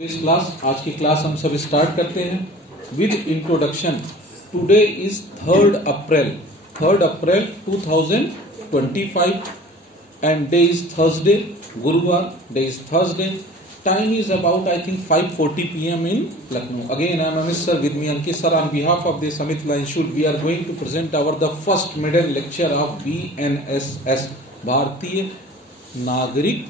इस क्लास आज की क्लास हम सब स्टार्ट करते हैं with introduction. Today is 3rd April 2025 and day is Thursday, गुरुवार day is Thursday. Time is about I think 5:40 PM in Lucknow. Again I am Amit sir, with me Ankit sir. On behalf of the Samitla Institute we are going to present our the first middle lecture of BNSS, भारतीय नागरिक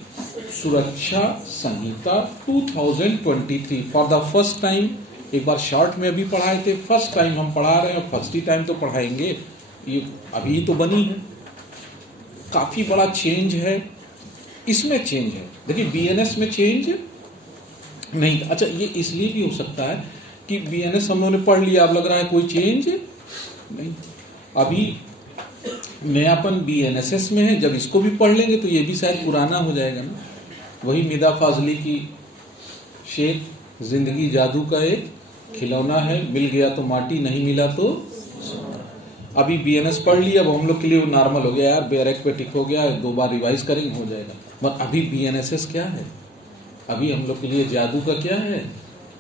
सुरक्षा संहिता 2023 for the first time. एक बार short में अभी पढ़ाए थे, first time हम पढ़ा रहे हैं, फर्स्ट ही टाइम तो पढ़ाएंगे, ये अभी तो बनी है। काफी बड़ा चेंज है, इसमें चेंज है। देखिए बीएनएस में चेंज नहीं, अच्छा ये इसलिए भी हो सकता है कि बीएनएस हम लोगों ने पढ़ लिया, अब लग रहा है कोई चेंज नहीं। अभी नयापन बीएनएसएस में है, जब इसको भी पढ़ लेंगे तो ये भी शायद पुराना हो जाएगा ना। वही मिदा फाजली की शेर, जिंदगी जादू का एक खिलौना है, मिल गया तो माटी, नहीं मिला तो अभी बीएनएस पढ़ लिया, अब हम लोग के लिए वो नॉर्मल हो गया, यार बैरक पे टिक हो गया, 2 बार रिवाइज करेंगे हो जाएगा। पर अभी बीएनएसएस क्या है, अभी हम लोग के लिए जादू का क्या है,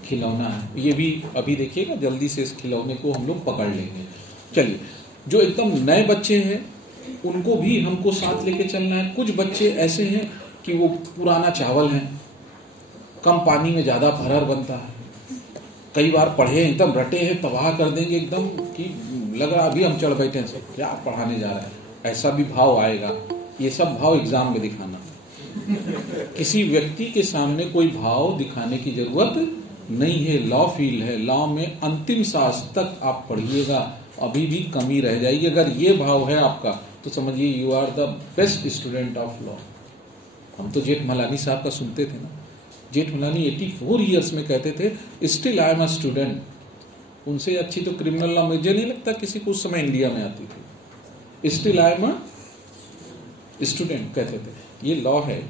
खिलौना है। ये भी अभी देखिएगा, जल्दी से इस खिलौने को हम लोग पकड़ लेंगे। चलिए, जो एकदम नए बच्चे हैं उनको भी हमको साथ लेके चलना है। कुछ बच्चे ऐसे हैं कि वो पुराना चावल है, कम पानी में ज्यादा फरहर बनता है, कई बार पढ़े एकदम रटे हैं, तबाह कर देंगे एकदम कि लग रहा अभी हम चढ़ बैठे हैं, सब क्या पढ़ाने जा रहा है, ऐसा भी भाव आएगा। ये सब भाव एग्जाम में दिखाना है। किसी व्यक्ति के सामने कोई भाव दिखाने की जरूरत नहीं है, लॉ फील्ड है, लॉ में अंतिम सांस तक आप पढ़िएगा, अभी भी कमी रह जाएगी। अगर ये भाव है आपका तो समझिए you are the best student of law. हम तो जेठमलानी साहब का सुनते थे ना, जेठमलानी 84 ईयर्स में कहते थे still I am a student. उनसे अच्छी तो क्रिमिनल लॉ मुझे नहीं लगता किसी को उस समय इंडिया में आती थी। Still I am a student कहते थे। ये लॉ है,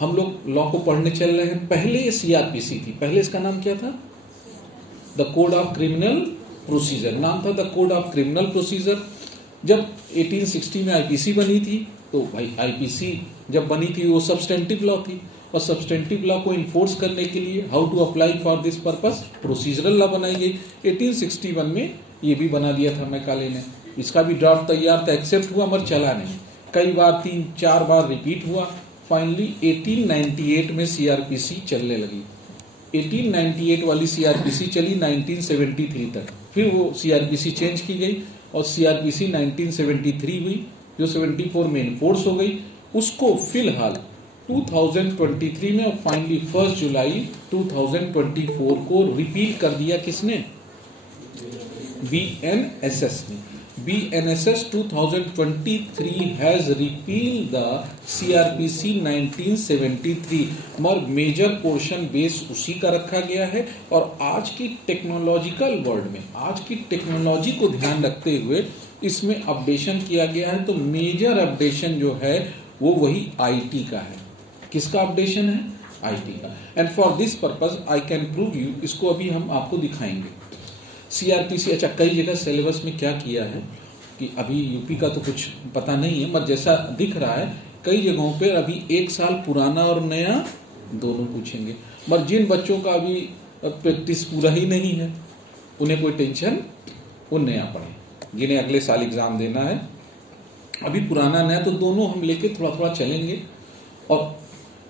हम लोग लॉ को पढ़ने चल रहे हैं। पहले सीआरपीसी थी, पहले इसका नाम क्या था, the code of criminal procedure, नाम था the code of criminal procedure. जब 1860 में आईपीसी बनी थी तो भाई आईपीसी जब बनी थी वो सब्सटेंटिव लॉ थी, और सब्सटेंटिव लॉ को इन्फोर्स करने के लिए how to apply for this purpose procedural law बनाई गई। 1861 में ये भी बना दिया था मैकाले ने, इसका भी ड्राफ्ट तैयार था, एक्सेप्ट हुआ मगर चला नहीं, कई बार 3-4 बार रिपीट हुआ। फाइनली 1898 में सीआरपीसी चलने लगी। 1898 वाली सीआरपीसी चली 1973 तक, फिर वो सीआरपीसी चेंज की गई और सीआरपीसी 1973 हुई, जो 74 में इन्फोर्स हो गई। उसको फिलहाल 2023 में और फाइनली 1 जुलाई 2024 को रिपील कर दिया किसने, बीएनएसएस ने। BNSS 2023 has repealed the CRPC 1973, मगर मेजर पोर्शन बेस उसी का रखा गया है। और आज की टेक्नोलॉजिकल वर्ल्ड में, आज की टेक्नोलॉजी को ध्यान रखते हुए इसमें अपडेशन किया गया है। तो मेजर अपडेशन जो है वो वही आईटी का है। किसका अपडेशन है, आईटी का। And for this purpose I can prove you, इसको अभी हम आपको दिखाएंगे। सीआरपीसी, अच्छा कई जगह सिलेबस में क्या किया है कि अभी यूपी का तो कुछ पता नहीं है, मगर जैसा दिख रहा है कई जगहों पे अभी 1 साल पुराना और नया दोनों पूछेंगे। मगर जिन बच्चों का अभी प्रैक्टिस पूरा ही नहीं है उन्हें कोई टेंशन, वो नया पढ़े। जिन्हें अगले साल एग्जाम देना है, अभी पुराना नया तो दोनों हम लेके थोड़ा थोड़ा चलेंगे और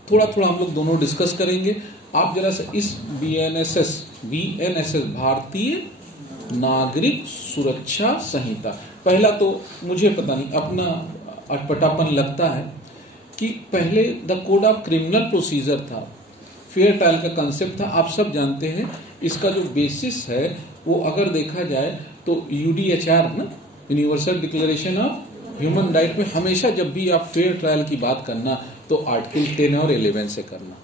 थोड़ा थोड़ा हम लोग दोनों डिस्कस करेंगे। आप जरा से इस बीएनएसएस भारतीय नागरिक सुरक्षा संहिता, पहला तो मुझे पता नहीं, अपना अटपटापन लगता है कि पहले the code of criminal procedure था, फेयर ट्रायल का कंसेप्ट था। आप सब जानते हैं इसका जो बेसिस है वो अगर देखा जाए तो यूडीएचआर ना, universal declaration of human right में हमेशा जब भी आप फेयर ट्रायल की बात करना तो आर्टिकल 10 और 11 से करना।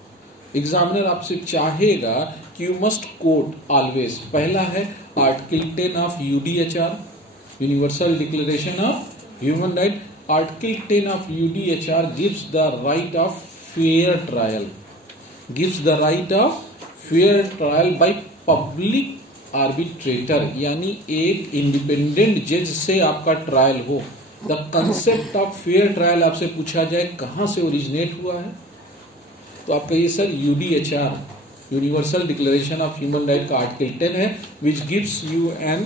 एग्जामिनर आपसे चाहेगा कि यू मस्ट कोट ऑलवेज, पहला है article 10 of UDHR, universal declaration of human right. Article 10 of UDHR gives the right of fair trial, gives the right of fair trial by public arbitrator, यानी एक independent जज से आपका trial हो। The concept of fair trial आपसे पूछा जाए कहां से ओरिजिनेट हुआ है, तो आप कहिए sir UDHR, universal declaration of human right का आर्टिकल 10 है, which gives you an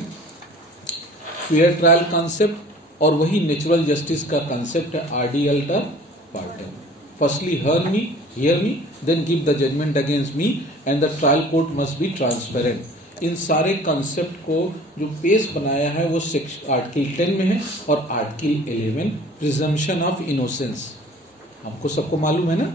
fair trial concept, और वही नेचुरल जस्टिस का कॉन्सेप्ट है audi alteram partem. Firstly hear me, then give the judgment against me, and the trial court must be transparent. इन सारे concept को जो पेश बनाया है वो आर्टिकल 10 में है, और आर्टिकल 11 प्रिजम्पशन ऑफ इनोसेंस। हमको सबको मालूम है ना,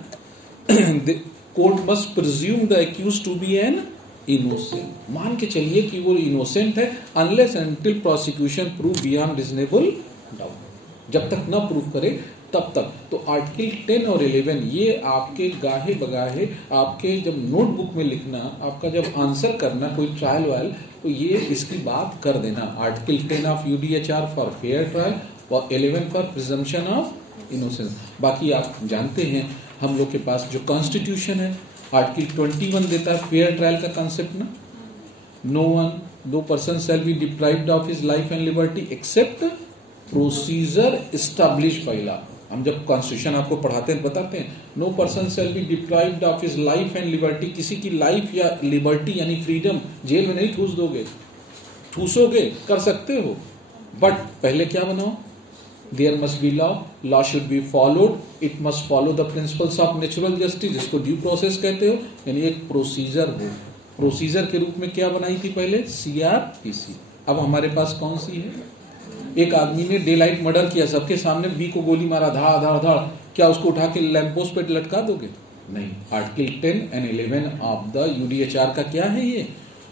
court must presume the accuse to be an innocent. मान के चलिए कि वो इनोसेंट है unless until prosecution prove beyond reasonable doubt. जब तक न प्रूव करे तब तक। तो आर्टिकल 10 और 11 ये आपके गाहे बगाहे, आपके जब नोटबुक में लिखना, आपका जब आंसर करना कोई ट्रायल वायल, तो ये इसकी बात कर देना। Article 10 of UDHR for fair trial और 11 फॉर प्रिजम्पशन ऑफ इनोसेंस। बाकी आप जानते हैं हम लोग के पास जो कॉन्स्टिट्यूशन है, आर्टिकल 21 देता है फेयर ट्रायल का कंसेप्ट ना। No person shall be deprived of his life and liberty except procedure establish by law. हम जब कॉन्स्टिट्यूशन आपको पढ़ाते हैं बताते हैं, no person shall be deprived of his life and liberty. किसी की लाइफ या लिबर्टी यानी फ्रीडम जेल में नहीं ठूस दोगे, ठूसोगे कर सकते हो, बट पहले क्या बनाओ, there must be law should be followed, it must follow the principles of natural justice, जिसको ड्यू प्रोसेस कहते हो, यानी एक प्रोसीजर हो। प्रोसीजर के रूप में क्या बनाई थी पहले, सीआरपीसी। अब हमारे पास कौन सी है, एक आदमी ने डे लाइट मर्डर किया, सबके सामने बी को गोली मारा, धाड़ धाड़ धाड़, क्या उसको उठा के लैंप पोस्ट पे लटका दोगे, नहीं। Article 10 and 11 of the UDHR का क्या है, ये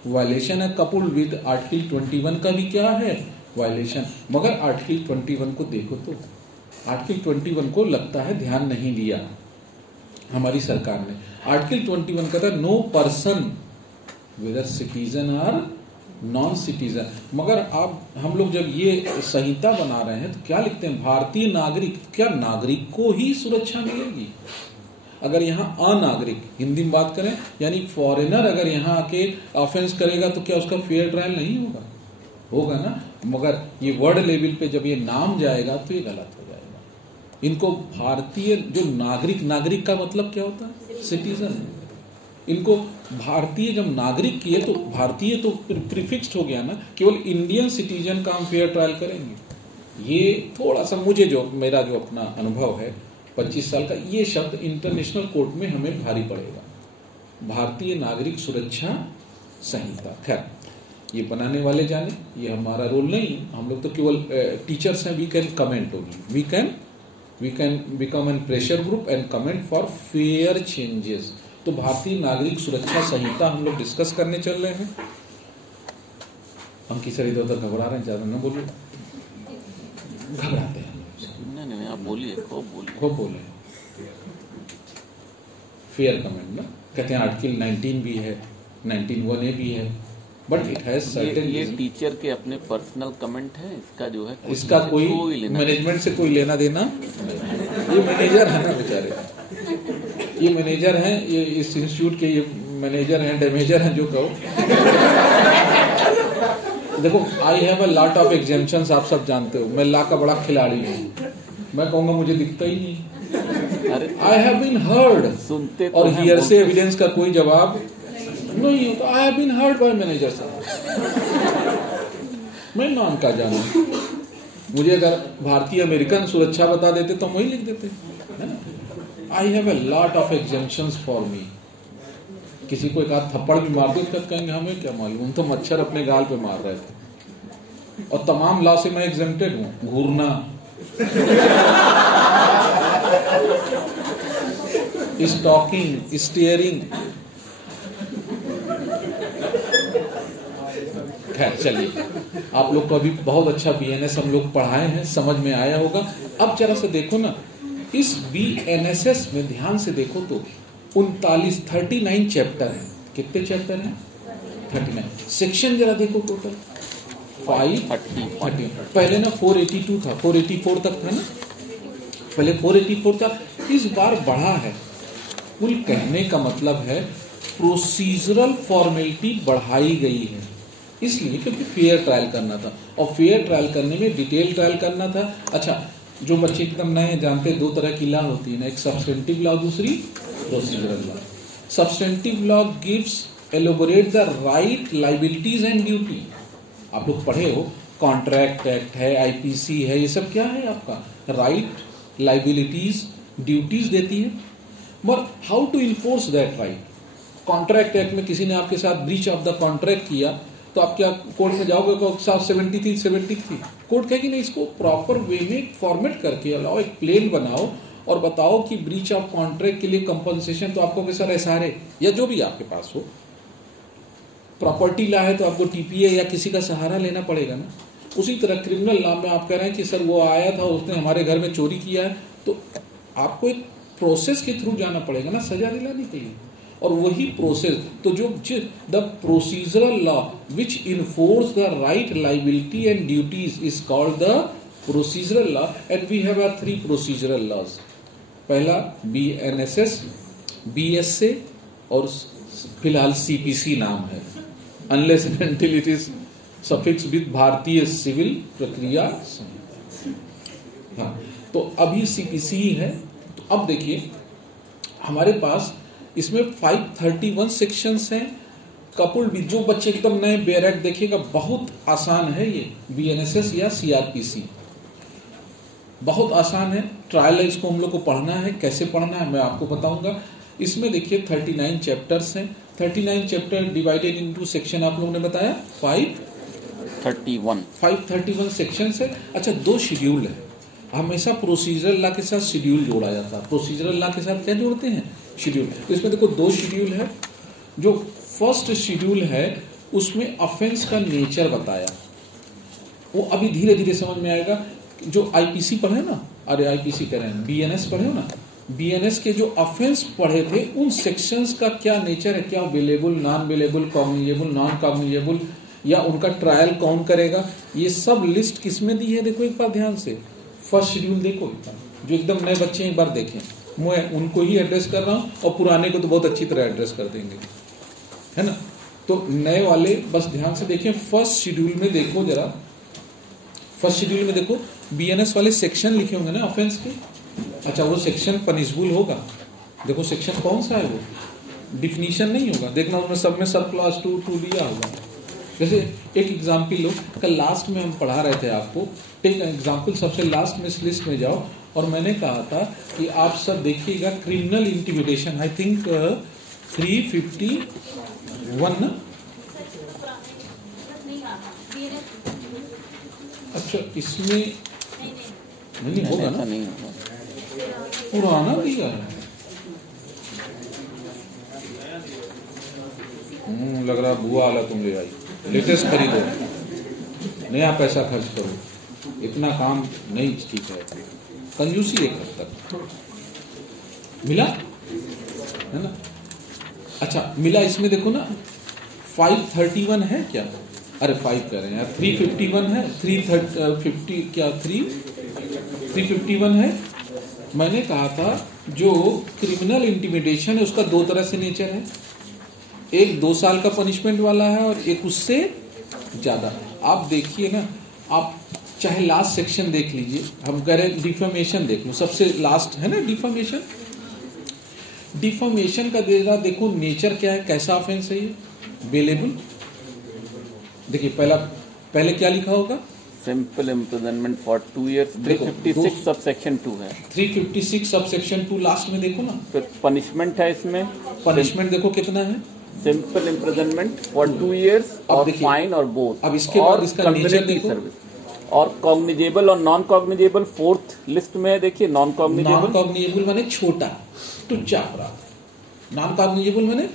वायलेशन है, कपुल विद आर्टिकल 21 का भी क्या है, वायलेशन। मगर आर्टिकल 21 को देखो तो आर्टिकल 21 को लगता है ध्यान नहीं दिया हमारी सरकार ने। आर्टिकल 21 कहता है नो पर्सन वेदर सिटीजन और नॉन सिटीजन। मगर आप हम लोग जब ये संहिता बना रहे हैं तो क्या लिखते हैं, भारतीय नागरिक। क्या नागरिक को ही सुरक्षा मिलेगी? अगर यहाँ अनागरिक, हिंदी में बात करें यानी फॉरेनर अगर यहाँ आके ऑफेंस करेगा तो क्या उसका फेयर ट्रायल नहीं होगा? होगा ना। मगर ये वर्ड लेवल पे जब ये नाम जाएगा तो ये गलत हो जाएगा। इनको भारतीय जो नागरिक का मतलब क्या होता है, सिटीजन। इनको भारतीय जब नागरिक किए तो भारतीय तो प्रीफिक्स्ड हो गया ना, केवल इंडियन सिटीजन का हम फेयर ट्रायल करेंगे। ये थोड़ा सा मुझे जो मेरा जो अपना अनुभव है 25 साल का, ये शब्द इंटरनेशनल कोर्ट में हमें भारी पड़ेगा, भारतीय नागरिक सुरक्षा संहिता। खैर ये बनाने वाले जाने, ये हमारा रोल नहीं, हम लोग तो केवल टीचर्स हैं। We can comment only, we can become an pressure group and comment for fair changes. तो भारतीय नागरिक सुरक्षा संहिता हम लोग डिस्कस करने चल रहे हैं। हम किसी इधर उधर घबरा रहे हैं, ज्यादा ना बोलिए, घबराते हैं। नहीं आप बोलिए, खूब बोले। फेयर कमेंट ना कहते हैं, आर्टिकल 19 भी है, 19(1)(a) भी है, बट इट हैज सर्टेन। ये टीचर के अपने पर्सनल कमेंट है, इसका जो है इसका कोई मैनेजमेंट से कोई लेना देना। ये मैनेजर है ना बेचारे, ये मैनेजर हैं, ये इस इंस्टीट्यूट के ये मैनेजर हैं, डैमेजर हैं जो कहो। देखो I have a lot of exemptions, आप सब जानते हो, मैं लॉ का बड़ा खिलाड़ी हूँ। मैं कहूँगा मुझे दिखता ही नहीं। आई हैव बीन हर्ड, सुनते और हियर से एविडेंस का कोई जवाब नहीं होता। I have been heard by manager साहब। मैं नाम का जानू, मुझे अगर भारतीय अमेरिकन सुरक्षा बता देते तो हम वही लिख देते, है ना। I have a lot of exemptions for me. किसी को एक आध थप्पड़ भी मार दो तो कहेंगे हमें क्या मालूम, तो मच्छर अपने गाल पे मार रहे थे। और तमाम लॉ से मैं एग्जेम्प्टेड हूँ। घूरना, स्टॉकिंग, स्टीयरिंग। खैर चलिए, आप लोग को अभी बहुत अच्छा BNS हम लोग पढ़ाए हैं, समझ में आया होगा। अब जरा से देखो ना, इस BNSS में ध्यान से देखो तो 39 चैप्टर है। कितने चैप्टर हैं? 39। सेक्शन जरा देखो टोटल 530। पहले ना 482 था, 484 तक था ना, पहले 484 था, इस बार बढ़ा है। कुल कहने का मतलब है प्रोसीजरल फॉर्मेलिटी बढ़ाई गई है, इसलिए क्योंकि फेयर ट्रायल करना था, और फेयर ट्रायल करने में डिटेल ट्रायल करना था। अच्छा, जो बच्चे एकदम नए जानते हैं, दो तरह की लॉ होती है ना, एक सब्सटेंटिव लॉ, दूसरी procedural law. Substantive law gives elaborate the right, liabilities and duty. आप लोग पढ़े हो, कॉन्ट्रैक्ट एक्ट है, आईपीसी है, ये सब क्या है आपका? राइट, लाइबिलिटीज, ड्यूटीज देती है। But how to enforce that right? Contract act में किसी ने आपके साथ ब्रीच ऑफ द कॉन्ट्रैक्ट किया तो आप क्या कोर्ट में जाओगे? साहब 73 कोर्ट कहेगी नहीं, इसको प्रॉपर वे में फॉर्मेट करके लाओ, एक प्लेन बनाओ और बताओ कि ब्रीच ऑफ कॉन्ट्रैक्ट के लिए कंपनसेशन तो आपको सर एसआरए या जो भी आपके पास हो, प्रॉपर्टी लॉ है तो आपको टीपीए या किसी का सहारा लेना पड़ेगा ना। उसी तरह क्रिमिनल लॉ में आप कह रहे हैं कि सर वो आया था, उसने हमारे घर में चोरी किया है, तो आपको एक प्रोसेस के थ्रू जाना पड़ेगा ना सजा दिलाने के लिए। और वही प्रोसेस, तो जो the procedural law which enforce the right, liability and duties is called the procedural law. And we have 3 procedural laws. पहला बीएनएसएस, बीएसए और फिलहाल सीपीसी नाम है, unless and until it is suffix with Bharatiya civil Prakriya Sanhita. हाँ, तो अभी CPC है। तो अब देखिए हमारे पास इसमें 531 सेक्शंस हैं, कपुल भी। जो बच्चे एकदम नए बेयर एक्ट देखिएगा, बहुत आसान है ये बीएनएसएस या सीआरपीसी, बहुत आसान है। ट्रायल है, इसको हम लोग को पढ़ना है। कैसे पढ़ना है मैं आपको बताऊंगा। इसमें देखिए 39 चैप्टर्स हैं। 39 चैप्टर डिवाइडेड इनटू सेक्शन आप लोगों ने बताया 531 सेक्शंस है। अच्छा, 2 शेड्यूल है। हमेशा प्रोसीजरल लॉ के साथ शेड्यूल जोड़ा जाता है। प्रोसीजरल लॉ के साथ क्या जोड़ते हैं? शेड्यूल। तो इसमें देखो 2 शेड्यूल है। जो फर्स्ट शेड्यूल है उसमें ऑफेंस का नेचर बताया, वो अभी धीरे धीरे समझ में आएगा। जो आईपीसी पढ़े ना, अरे आईपीसी कह रहे हैं, बीएनएस पढ़े हो ना, बीएनएस के जो ऑफेंस पढ़े थे उन सेक्शंस का क्या नेचर है, क्या bailable, non bailable, cognizable, non cognizable, या उनका ट्रायल कौन करेगा, ये सब लिस्ट किसमें दी है? देखो एक बार ध्यान से, फर्स्ट शेड्यूल देखो। जो एकदम नए बच्चे एक बार देखें, मैं उनको ही एड्रेस कर रहा हूं और पुराने को तो बहुत अच्छी तरह एड्रेस कर देंगे, है ना। तो नए वाले बस ध्यान से देखें। फर्स्ट शेड्यूल में देखो जरा, फर्स्ट शेड्यूल में देखो बीएनएस वाले सेक्शन लिखे होंगे ना ऑफेंस के। अच्छा, वो सेक्शन पनिशबल होगा। देखो सेक्शन कौन सा है, वो डिफिनीशन नहीं होगा, देखना उसमें सब में सब क्लास 2 दिया होगा। जैसे एक एग्जाम्पल लो, कल लास्ट में हम पढ़ा रहे थे आपको, टेक एग्जाम्पल, सबसे लास्ट में इस लिस्ट में जाओ और मैंने कहा था कि आप सब देखिएगा क्रिमिनल इंटिमिडेशन, आई थिंक 351 ना। अच्छा, इसमें नहीं होगा ना, नहीं होगा, पुराना दिया है। लग रहा बुआ वाला तुम ले आई, लेटेस्ट खरीदो, नया पैसा खर्च करो, इतना काम नहीं ठीक है, कंजूसी एक हद तक। मिला है ना? अच्छा मिला। इसमें देखो ना 531 है क्या? अरे 5 कह रहे हैं यार, 351 है, 350 क्या 351 है। मैंने कहा था जो क्रिमिनल इंटिमिडेशन है उसका 2 तरह से नेचर है, एक 2 साल का पनिशमेंट वाला है और एक उससे ज्यादा। आप देखिए ना, आप चाहे लास्ट सेक्शन देख लीजिए, हम कह रहे हैं डिफेमेशन देख लो, सबसे लास्ट है ना डिफेमेशन। डिफेमेशन का देखो नेचर क्या है, कैसा ऑफेंस है ये, बेलेबल। देखिए पहले क्या लिखा होगा, simple imprisonment for 2 years, 356 sub section 2 है, 356 सब सेक्शन 2 लास्ट में देखो ना। फिर पनिशमेंट है इसमें, पनिशमेंट देखो कितना है, सिंपल इम्प्रिजनमेंट फॉर 2 years और फाइन और बोथ। अब इसके बाद इसका नेचर देखो, और कॉग्निजेबल और नॉन कॉग्निजेबल 4th लिस्ट में देखिए। नॉन कॉग्निजेबल माने छोटा टुच्चा अपराध, नॉन कॉग्निजेबल माने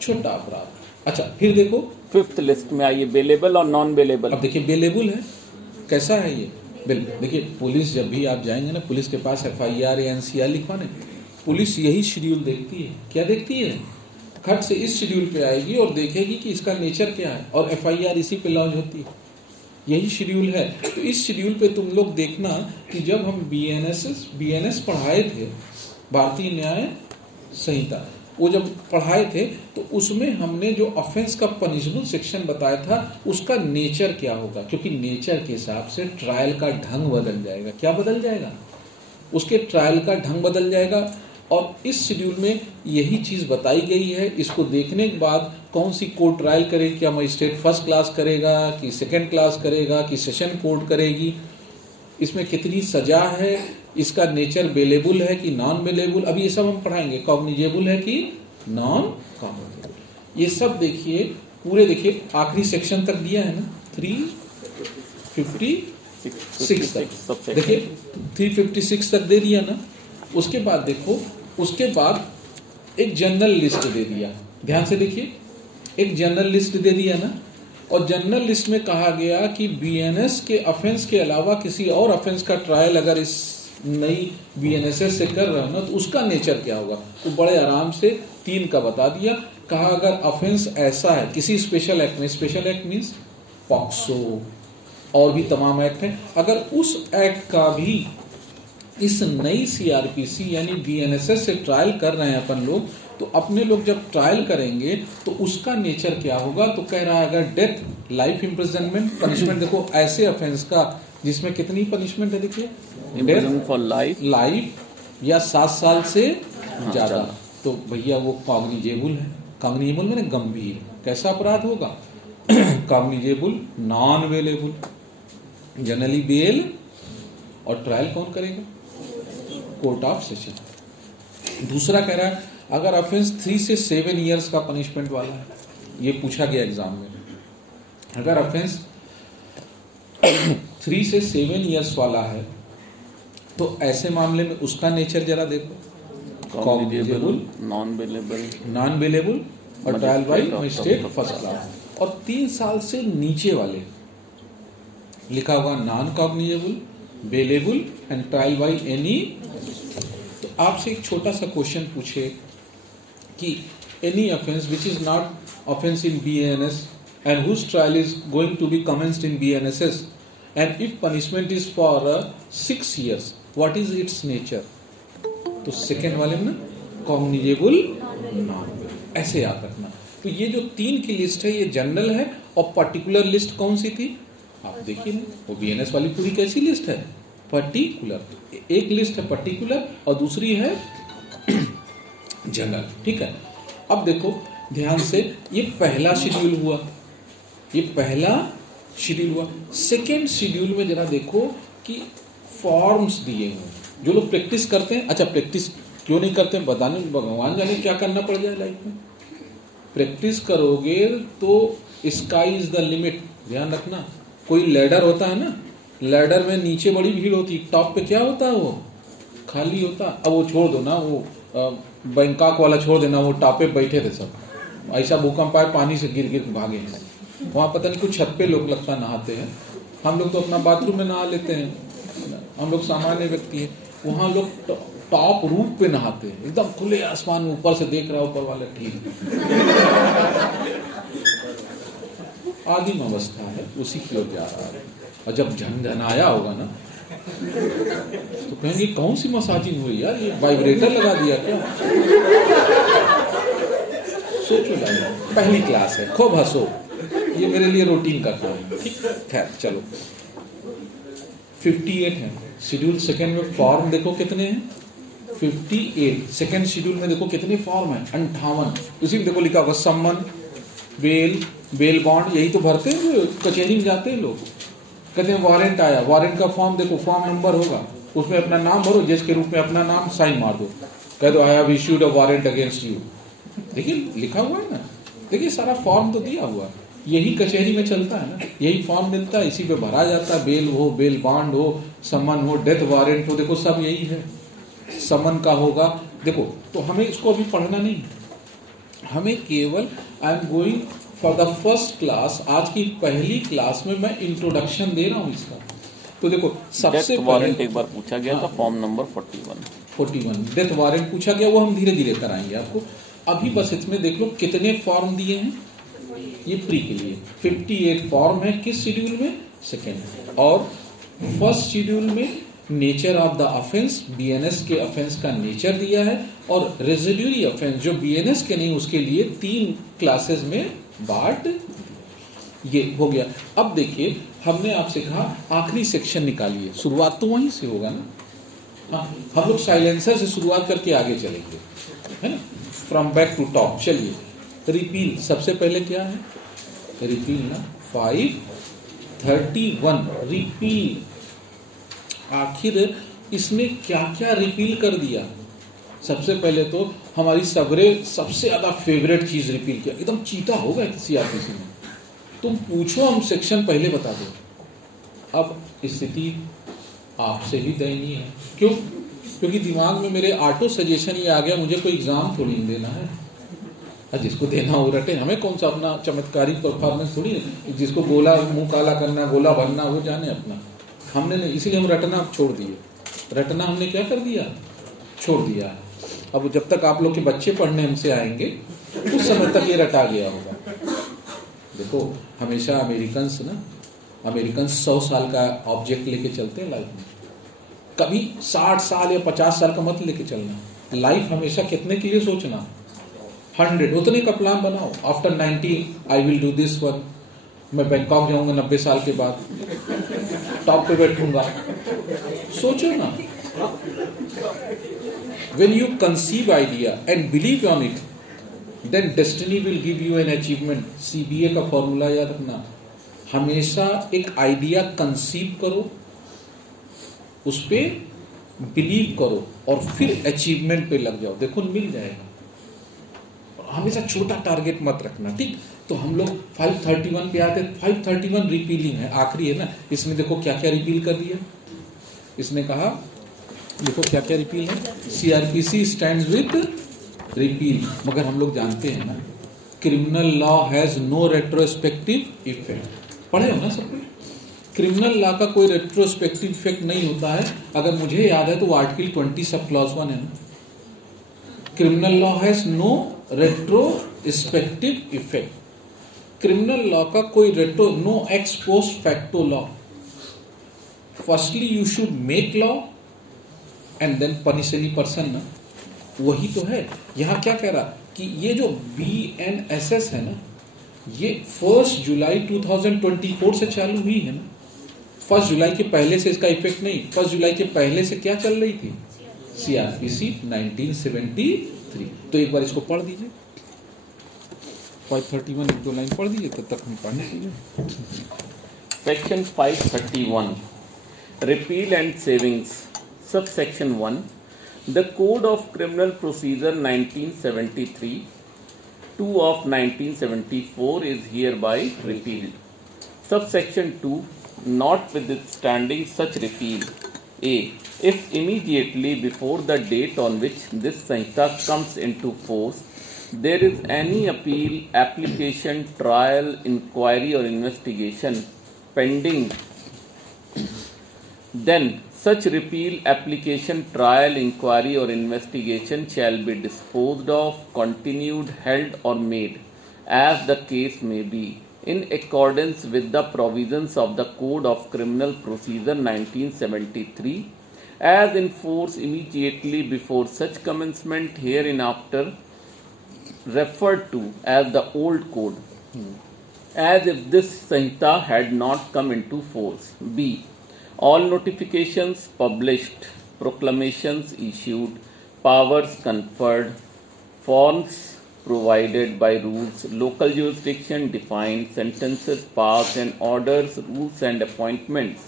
छोटा अपराध। अच्छा फिर देखो 5th लिस्ट में आइए, बेलेबल और नॉन बेलेबल। अब देखिए बेलेबल है, कैसा है ये बिल। देखिए पुलिस जब भी आप जाएंगे ना, पुलिस के पास FIR या NCR लिखवाने, पुलिस यही शेड्यूल देखती है। क्या देखती है? खट से इस शेड्यूल पे आएगी और देखेगी कि इसका नेचर क्या है, और FIR इसी पे लॉन्च होती है, यही शेड्यूल है। तो इस शेड्यूल पे तुम लोग देखना कि जब हम BNS पढ़ाए थे, भारतीय न्याय संहिता, वो जब पढ़ाए थे तो उसमें हमने जो ऑफेंस का पनिशबल सेक्शन बताया था उसका नेचर क्या होगा, क्योंकि नेचर के हिसाब से ट्रायल का ढंग बदल जाएगा। क्या बदल जाएगा? उसके ट्रायल का ढंग बदल जाएगा। और इस शेड्यूल में यही चीज बताई गई है। इसको देखने के बाद कौन सी कोर्ट ट्रायल करेगी, क्या मजिस्ट्रेट फर्स्ट क्लास करेगा कि सेकंड क्लास करेगा कि सेशन कोर्ट करेगी, इसमें कितनी सजा है, इसका नेचर बेलेबल है कि नॉन बेलेबल, अभी ये सब हम पढ़ाएंगे, कॉग्निजेबल है कि नॉन कॉग्निजेबल, ये सब देखिए पूरे। देखिए आखिरी सेक्शन तक दिया है ना 356 तक, देखिए 356 तक दे दिया ना। उसके बाद देखो, उसके बाद एक जनरल लिस्ट दे दिया, ध्यान से देखिए, एक जनरल लिस्ट दे दिया ना। और जनरल लिस्ट में कहा गया कि बीएनएस के ऑफेंस के अलावा किसी और ऑफेंस का ट्रायल अगर इस नई बीएनएसएस से कर रहे हो ना तो उसका नेचर क्या होगा। तो बड़े आराम से 3 का बता दिया। कहा अगर ऑफेंस ऐसा है किसी स्पेशल एक्ट में, स्पेशल एक्ट मीन्स पॉक्सो और भी तमाम एक्ट है, अगर उस एक्ट का भी इस नई सीआरपीसी यानी बीएनएसएस से ट्रायल कर रहे हैं अपन लोग, तो अपने लोग जब ट्रायल करेंगे तो उसका नेचर क्या होगा। तो कह रहा है अगर डेथ, लाइफ इम्प्रिजनमेंट, पनिशमेंट, देखो ऐसे ऑफेंस का जिसमें कितनी पनिशमेंट है, देखिए डेथ फॉर लाइफ या 7 साल से ज्यादा, तो भैया वो कॉग्निजेबल है। कॉग्निजेबल मैंने गंभीर, कैसा अपराध होगा cognizable, non available, generally bail, और ट्रायल कौन करेगा, कोर्ट ऑफ सेशन। दूसरा कह रहा है अगर ऑफेंस 3 से 7 इयर्स का पनिशमेंट वाला है, ये पूछा गया एग्जाम में, अगर ऑफेंस 3 से 7 इयर्स वाला है तो ऐसे मामले में उसका नेचर जरा देखो, कॉग्निजेबल, नॉन बेलेबल और trial by magistrate first class. और 3 साल से नीचे वाले लिखा होगा non cognizable, bailable and trial by any. तो आपसे एक छोटा सा क्वेश्चन पूछे कि any offence which is not offence in BNS and whose trial is going to be commenced in BNSS and if punishment is for 6 years, what is its nature. तो second वाले में ना कॉग्निजेबल, नॉन, ऐसे याद रखना। तो ये जो 3 की लिस्ट है ये जनरल है, और पर्टिकुलर लिस्ट कौन सी थी आप देखिए ना, वो बीएनएस वाली पूरी कैसी लिस्ट है, पर्टिकुलर। एक लिस्ट है पर्टिकुलर और दूसरी है जनरल, ठीक है। अब देखो ध्यान से, ये पहला शेड्यूल हुआ, ये पहला शेड्यूल हुआ। सेकेंड शेड्यूल में जरा देखो कि फॉर्म्स दिए हुए, जो लोग प्रैक्टिस करते हैं, अच्छा प्रैक्टिस क्यों नहीं करते हैं बताने, भगवान जाने क्या करना पड़ जाए लाइफ में। प्रैक्टिस करोगे तो स्काई इज द लिमिट, ध्यान रखना। कोई लैडर होता है ना, लैडर में नीचे बड़ी भीड़ होती है, टॉप पे क्या होता है वो खाली होता। अब वो छोड़ दो ना, वो बैंकॉक वाला छोड़ देना, वो टॉप पे बैठे थे सब, ऐसा भूकंप आए पानी से गिर गिर भागे हैं। वहाँ पता नहीं कुछ छत पे लोग लगता नहाते हैं, हम लोग तो अपना बाथरूम में नहा लेते हैं, हम लोग सामान्य व्यक्ति हैं। वहाँ लोग टॉप रूफ पे नहाते हैं, एकदम खुले आसमान में ऊपर से देख रहा है ऊपर वाला, ठीक आदिम अवस्था है, उसी की ओर जा रहा है। और जब झनझनाया होगा ना तो कहेंगे कौन सी मसाजिंग हुई यार, ये वाइब्रेटर लगा दिया क्या। सोचो ना, पहली क्लास है, खूब हंसो, ये मेरे लिए रूटीन का काम है, ठीक। खैर चलो, 58 है शेड्यूल सेकेंड में। फॉर्म देखो कितने हैं, 58। सेकेंड शेड्यूल में देखो कितने फॉर्म है, 58। उसी में देखो लिखा होगा सम्मन, बेल, बेल बॉन्ड, यही तो भरते हैं कचहरी में जाते हैं लोग। कहते हैं वारंट आया, वारंट का फॉर्म देखो, फॉर्म नंबर होगा, उसमें अपना नाम भरो, जज के रूप में अपना नाम साइन मार दो, कह दो I have issued a warrant against you. देखिए लिखा हुआ है ना, देखिए सारा फॉर्म तो दिया हुआ है, यही कचहरी में चलता है ना, यही फॉर्म मिलता है, इसी पे भरा जाता है। बेल हो, बेल बॉन्ड हो, समन हो, डेथ वारंट हो, देखो सब यही है। समन का होगा देखो, तो हमें इसको अभी पढ़ना नहीं, हमें केवल I am going for the first class, आज की पहली क्लास में मैं इंट्रोडक्शन दे रहा हूँ इसका। तो देखो सबसे वारंट एक बार पूछा गया था, फॉर्म नंबर 41 डेथ वारंट पूछा गया, वो हम धीरे धीरे कराएंगे आपको। अभी बस इसमें देख लो कितने फॉर्म दिए हैं, ये प्री के लिए 58 फॉर्म है, किस शेड्यूल में, सेकेंड। और फर्स्ट शेड्यूल में nature of the offence, BNS के ऑफेंस का नेचर दिया है, और रेजिड्यूरी ऑफेंस जो बीएनएस के नहीं उसके लिए 3 क्लासेस में बांट, ये हो गया। अब देखिए हमने आपसे कहा आखिरी सेक्शन निकालिए, शुरुआत तो वहीं से होगा ना, हाँ, हम लोग साइलेंसर से शुरुआत करके आगे चलेंगे, है ना, फ्रॉम बैक टू टॉप। चलिए, रिपील सबसे पहले क्या है, रिपील ना 531 रिपील। आखिर इसने क्या क्या रिपील कर दिया। सबसे पहले तो हमारी सबसे ज्यादा फेवरेट चीज रिपील किया, एकदम चीता होगा सीआरपीसी में, तुम पूछो हम सेक्शन पहले बता दो। अब स्थिति आपसे भी दयनीय है। क्यों? क्योंकि दिमाग में मेरे ऑटो सजेशन ये आ गया, मुझे कोई एग्जाम थोड़ी नहीं देना है, जिसको देना हो रटे, हमें कौन सा अपना चमत्कारी परफॉर्मेंस थोड़ी है, जिसको गोला मुंह काला करना, गोला भरना, वो जाने अपना, हमने नहीं। इसीलिए हम रटना छोड़ दिए, रटना हमने क्या कर दिया, छोड़ दिया है। अब जब तक आप लोग के बच्चे पढ़ने हमसे आएंगे उस समय तक ये रटा गया होगा। देखो हमेशा अमेरिकन 100 साल का ऑब्जेक्ट लेके चलते हैं लाइफ में, कभी 60 साल या 50 साल का मत लेके चलना। लाइफ हमेशा कितने के लिए सोचना, 100, उतने का प्लान बनाओ। After 90 I will do this one, मैं बैंकॉक जाऊंगा 90 साल के बाद, टॉप पे बैठूंगा, सोचो ना। When you conceive idea and believe on it, then destiny will give you an achievement. CBA का फॉर्मूला याद रखना, हमेशा एक आइडिया कंसीव करो, उस पे बिलीव करो और फिर अचीवमेंट पे लग जाओ, देखो मिल जाएगा। हमेशा छोटा टारगेट मत रखना, ठीक। तो हम लोग 531 पे आते, 531 रिपीलिंग है, आखिरी है ना। इसने देखो क्या क्या रिपील कर दिया। इसने कहा देखो क्या क्या रिपील है, सीआरपीसी स्टैंड्स विद रिपील। मगर हम लोग जानते हैं ना, criminal law has no retrospective effect. पढ़े हो ना सब कुछ, क्रिमिनल लॉ का कोई रेट्रोस्पेक्टिव इफेक्ट नहीं होता है। अगर मुझे याद है तो वो आर्टिकल 20 सब क्लॉज 1 है ना, criminal law has no retrospective effect. Criminal law का कोई no ex post facto law. Firstly you should make law and then punish any person ना, वही तो है। यहां क्या कह रहा कि ये जो BNSS है ना, ये 1 जुलाई 2024 से चालू हुई है ना। 1 जुलाई के पहले से इसका इफेक्ट नहीं, 1 जुलाई के पहले से क्या चल रही थी, CRPC 1973। तो एक बार इसको पढ़ दीजिए, 531 एक दो लाइन पढ़ दीजिए, तब तक हम पढ़ने दीजिए। Section 531 repeal and savings. Subsection 1. The Code of Criminal Procedure 1973, 2 of 1974 is hereby repealed. Subsection 2. Notwithstanding such repeal, A. If immediately before the date on which this Sanhita comes into force, there is any appeal, application, trial, inquiry or investigation pending, then such repeal, application, trial, inquiry or investigation shall be disposed of, continued, held or made, as the case may be, in accordance with the provisions of the Code of Criminal Procedure 1973, as in force immediately before such commencement hereinafter referred to as the old code, as if this Sanhita had not come into force. B. All notifications published, proclamations issued, powers conferred, forms provided by rules, local jurisdiction defined, sentences passed and orders, rules and appointments,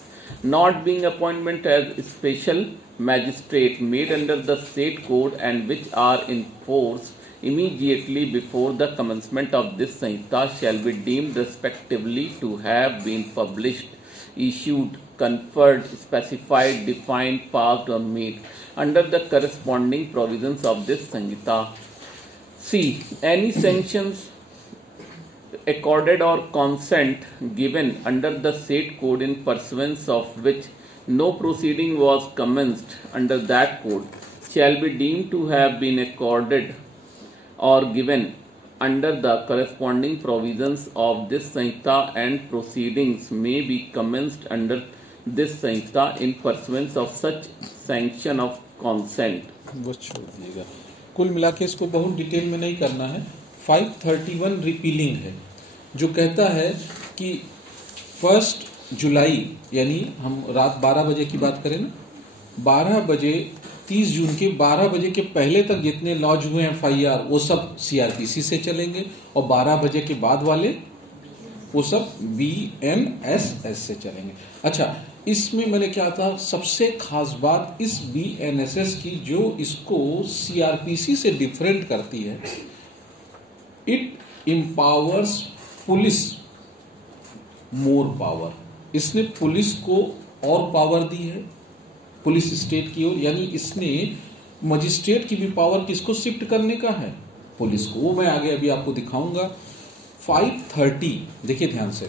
not being appointment as special magistrate made under the state code and which are in force immediately before the commencement of this Sanhita shall be deemed respectively to have been published, issued, conferred, specified, defined, passed or made under the corresponding provisions of this Sanhita. C. Any sanctions accorded or consent given under the state code in pursuance of which no proceeding was commenced under that code shall be deemed to have been accorded or given under the corresponding provisions of this Sanhita, and proceedings may be commenced under this Sanhita in pursuance of such sanction of consent. बस छोड़ दिएगा, कुल मिला के इसको बहुत detail में नहीं करना है। 531 रिपीलिंग है, जो कहता है कि 1 जुलाई यानी हम रात 12 बजे की बात करें ना, 12 बजे 30 जून के 12 बजे के पहले तक जितने लॉन्च हुए हैं FIR वो सब CRPC से चलेंगे, और 12 बजे के बाद वाले वो सब BNSS से चलेंगे। अच्छा, इसमें मैंने क्या था, सबसे खास बात इस BNSS की जो इसको CRPC से डिफरेंट करती है, it empowers police more power. इसने पुलिस को और पावर दी है, पुलिस स्टेट की ओर, यानी इसने मजिस्ट्रेट की भी पावर किसको शिफ्ट करने का है, पुलिस को। वो मैं आगे अभी आपको दिखाऊंगा। 530 देखिए ध्यान से,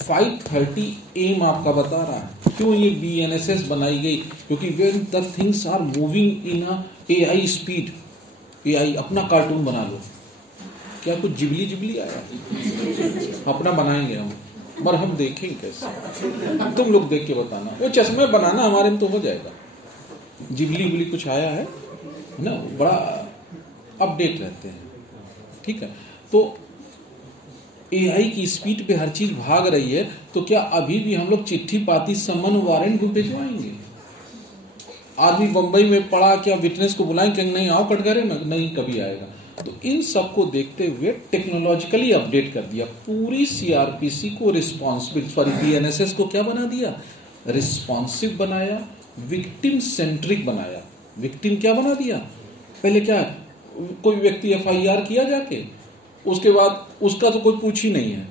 530 एम आपका बता रहा है क्यों ये BNSS बनाई गई, क्योंकि when the things are moving in a AI speed, AI अपना कार्टून बना लो। क्या कुछ जिबली आया? अपना बनाएंगे हम, पर हम देखेंगे कैसे, तुम लोग देख के बताना। वो चश्मे बनाना हमारे में तो हो जाएगा, जिबली कुछ आया है ना, बड़ा अपडेट रहते हैं, ठीक है। तो AI की स्पीड पे हर चीज भाग रही है, तो क्या अभी भी हम लोग चिट्ठी पाती समन वारंट को भिजवाएंगे? आदमी बंबई में पड़ा, क्या विटनेस को बुलाएंगे? नहीं आओ कटघरे में, नहीं कभी आएगा। तो इन सब को देखते हुए टेक्नोलॉजिकली अपडेट कर दिया, पूरी CRPC को रिस्पॉन्सिबिल, सॉरी BNSS को क्या बना दिया, रिस्पॉन्सिव बनाया, विक्टिम सेंट्रिक बनाया। विक्टिम क्या बना दिया, पहले क्या कोई व्यक्ति FIR किया जाके, उसके बाद उसका तो कोई पूछ ही नहीं है,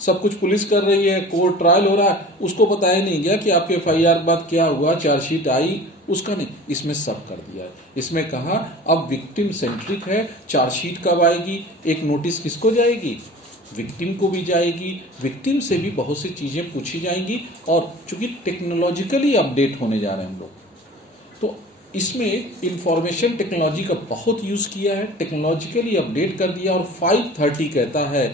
सब कुछ पुलिस कर रही है, कोर्ट ट्रायल हो रहा है, उसको बताया नहीं गया कि आपके FIR के बाद क्या हुआ, चार्जशीट आई, उसका नहीं। इसमें सब कर दिया है। इसमें कहा अब विक्टिम सेंट्रिक है, चार्जशीट कब आएगी, एक नोटिस किसको जाएगी, विक्टिम को भी जाएगी, विक्टिम से भी बहुत सी चीजें पूछी जाएंगी। और चूंकि टेक्नोलॉजिकली अपडेट होने जा रहे हैं हम लोग, तो इसमें इंफॉर्मेशन टेक्नोलॉजी का बहुत यूज किया है, टेक्नोलॉजिकली अपडेट कर दिया। और 530 कहता है,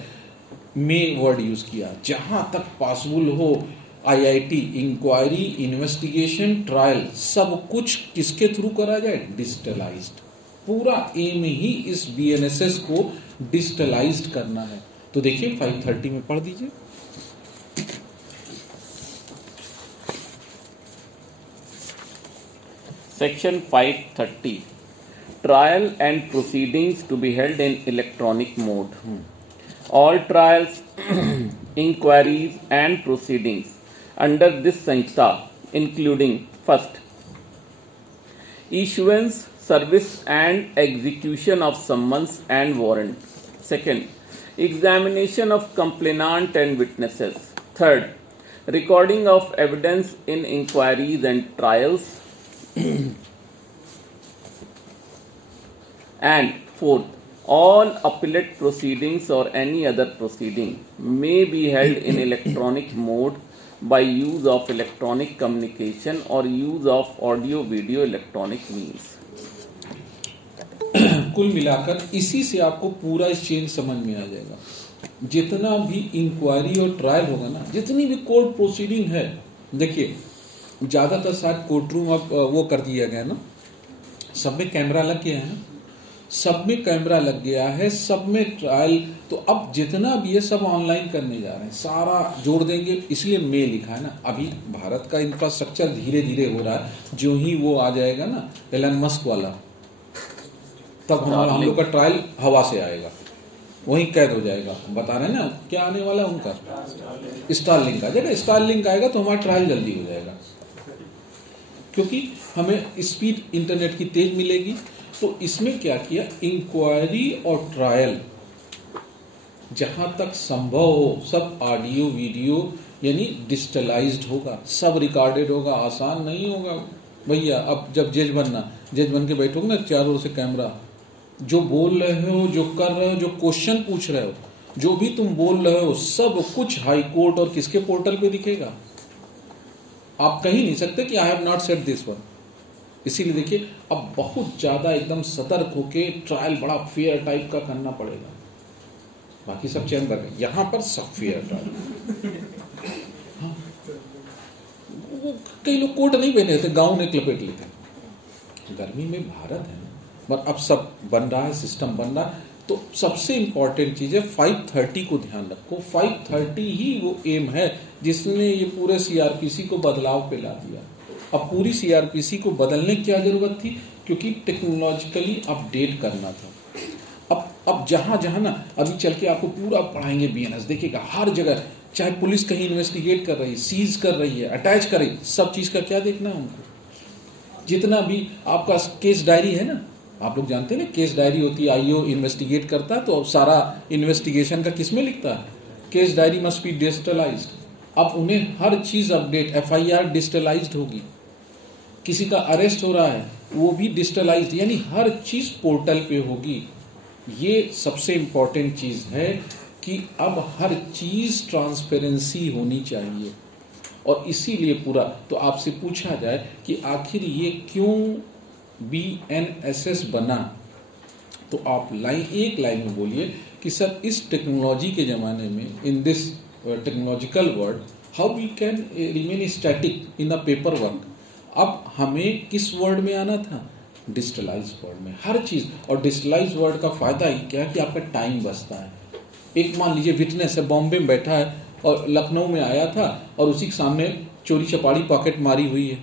में वर्ड यूज किया, जहां तक पॉसिबल हो IIT इंक्वायरी, इन्वेस्टिगेशन, ट्रायल सब कुछ किसके थ्रू करा जाए, डिजिटलाइज्ड। पूरा एम ही इस BNSS को डिजिटलाइज्ड करना है। तो देखिए 530 में पढ़ दीजिए। Section 530 Trial and proceedings to be held in electronic mode. All trials, inquiries and proceedings under this Sanhita, including first, issuance, service and execution of summons and warrant. Second, examination of complainant and witnesses. Third, recording of evidence in inquiries and trials. And fourth, all appellate proceedings or any other proceeding may be held in electronic mode by use of electronic communication or use of audio video electronic means. कुल मिलाकर इसी से आपको पूरा इस chain समझ में आ जाएगा। जितना भी इंक्वायरी और ट्रायल होगा ना, जितनी भी कोर्ट प्रोसीडिंग है, देखिए ज्यादातर शायद कोर्ट रूम अब वो कर दिया गया ना, सब में कैमरा लग गया है, सब में कैमरा लग गया है, सब में ट्रायल। तो अब जितना भी है सब ऑनलाइन करने जा रहे हैं, सारा जोड़ देंगे, इसलिए में लिखा है ना। अभी भारत का इंफ्रास्ट्रक्चर धीरे धीरे हो रहा है, जो ही वो आ जाएगा ना एलन मस्क वाला, तब हमारा हम लोग का ट्रायल हवा से आएगा, वहीं कैद हो जाएगा। बता रहे हैं ना क्या आने वाला है उनका, स्टारलिंक आ जाएगा। स्टारलिंक आएगा तो हमारा ट्रायल जल्दी हो जाएगा, क्योंकि हमें स्पीड इंटरनेट की तेज मिलेगी। तो इसमें क्या किया, इंक्वायरी और ट्रायल जहां तक संभव हो सब ऑडियो वीडियो यानी डिजिटलाइज्ड होगा, सब रिकॉर्डेड होगा। आसान नहीं होगा भैया। अब जब जज बन के बैठोगे ना, चारों ओर से कैमरा, जो बोल रहे हो, जो कर रहे हो, जो क्वेश्चन पूछ रहे हो, जो भी तुम बोल रहे हो, सब कुछ हाई कोर्ट और किसके पोर्टल पे दिखेगा। आप कहीं नहीं सकते कि I have not said this one. इसीलिए देखिए अब बहुत ज्यादा एकदम सतर्क होके ट्रायल बड़ा फेयर टाइप का करना पड़ेगा। बाकी सब चैम्बर है, यहां पर सब फेयर ट्रायल। हाँ। वो कई लोग कोट नहीं पहने थे, गाउन एक लपेट लेते। गर्मी में भारत है ना, पर अब सब बन रहा है, सिस्टम बन रहा है। तो सबसे इंपॉर्टेंट चीज है 530 को ध्यान रखो। 530 ही वो एम है जिसने ये पूरे CRPC को बदलाव पे ला दिया। अब पूरी सीआरपीसी को बदलने की क्या जरूरत थी, क्योंकि टेक्नोलॉजिकली अपडेट करना था। अब जहां जहां ना अभी चल के आपको पूरा पढ़ाएंगे बीएनएस, देखिएगा हर जगह, चाहे पुलिस कहीं इन्वेस्टिगेट कर रही है, सीज कर रही है, अटैच कर रही है, सब चीज का क्या देखना है उनको। जितना भी आपका केस डायरी है ना, आप लोग जानते हैं ना केस डायरी होती है, आईओ इन्वेस्टिगेट करता है तो सारा इन्वेस्टिगेशन का किसमें लिखता है, case diary must be digitalised. अब उन्हें हर चीज अपडेट, एफआईआर डिजिटलाइज्ड होगी, किसी का अरेस्ट हो रहा है वो भी डिजिटलाइज्ड, यानी हर चीज पोर्टल पे होगी। ये सबसे इंपॉर्टेंट चीज है कि अब हर चीज ट्रांसपेरेंसी होनी चाहिए। और इसीलिए पूरा तो आपसे पूछा जाए कि आखिर ये क्यों बीएनएसएस बना, तो आप एक लाइन में बोलिए कि सर इस टेक्नोलॉजी के जमाने में, in this technological world, how we can remain static in a paper work. अब हमें किस वर्ड में आना था, डिजिटलाइज वर्ड में, हर चीज। और डिजिटलाइज वर्ड का फायदा ही क्या है कि आपका टाइम बचता है। एक मान लीजिए विटनेस है, बॉम्बे में बैठा है और लखनऊ में आया था और उसी के सामने चोरी चपाड़ी पॉकेट मारी हुई है,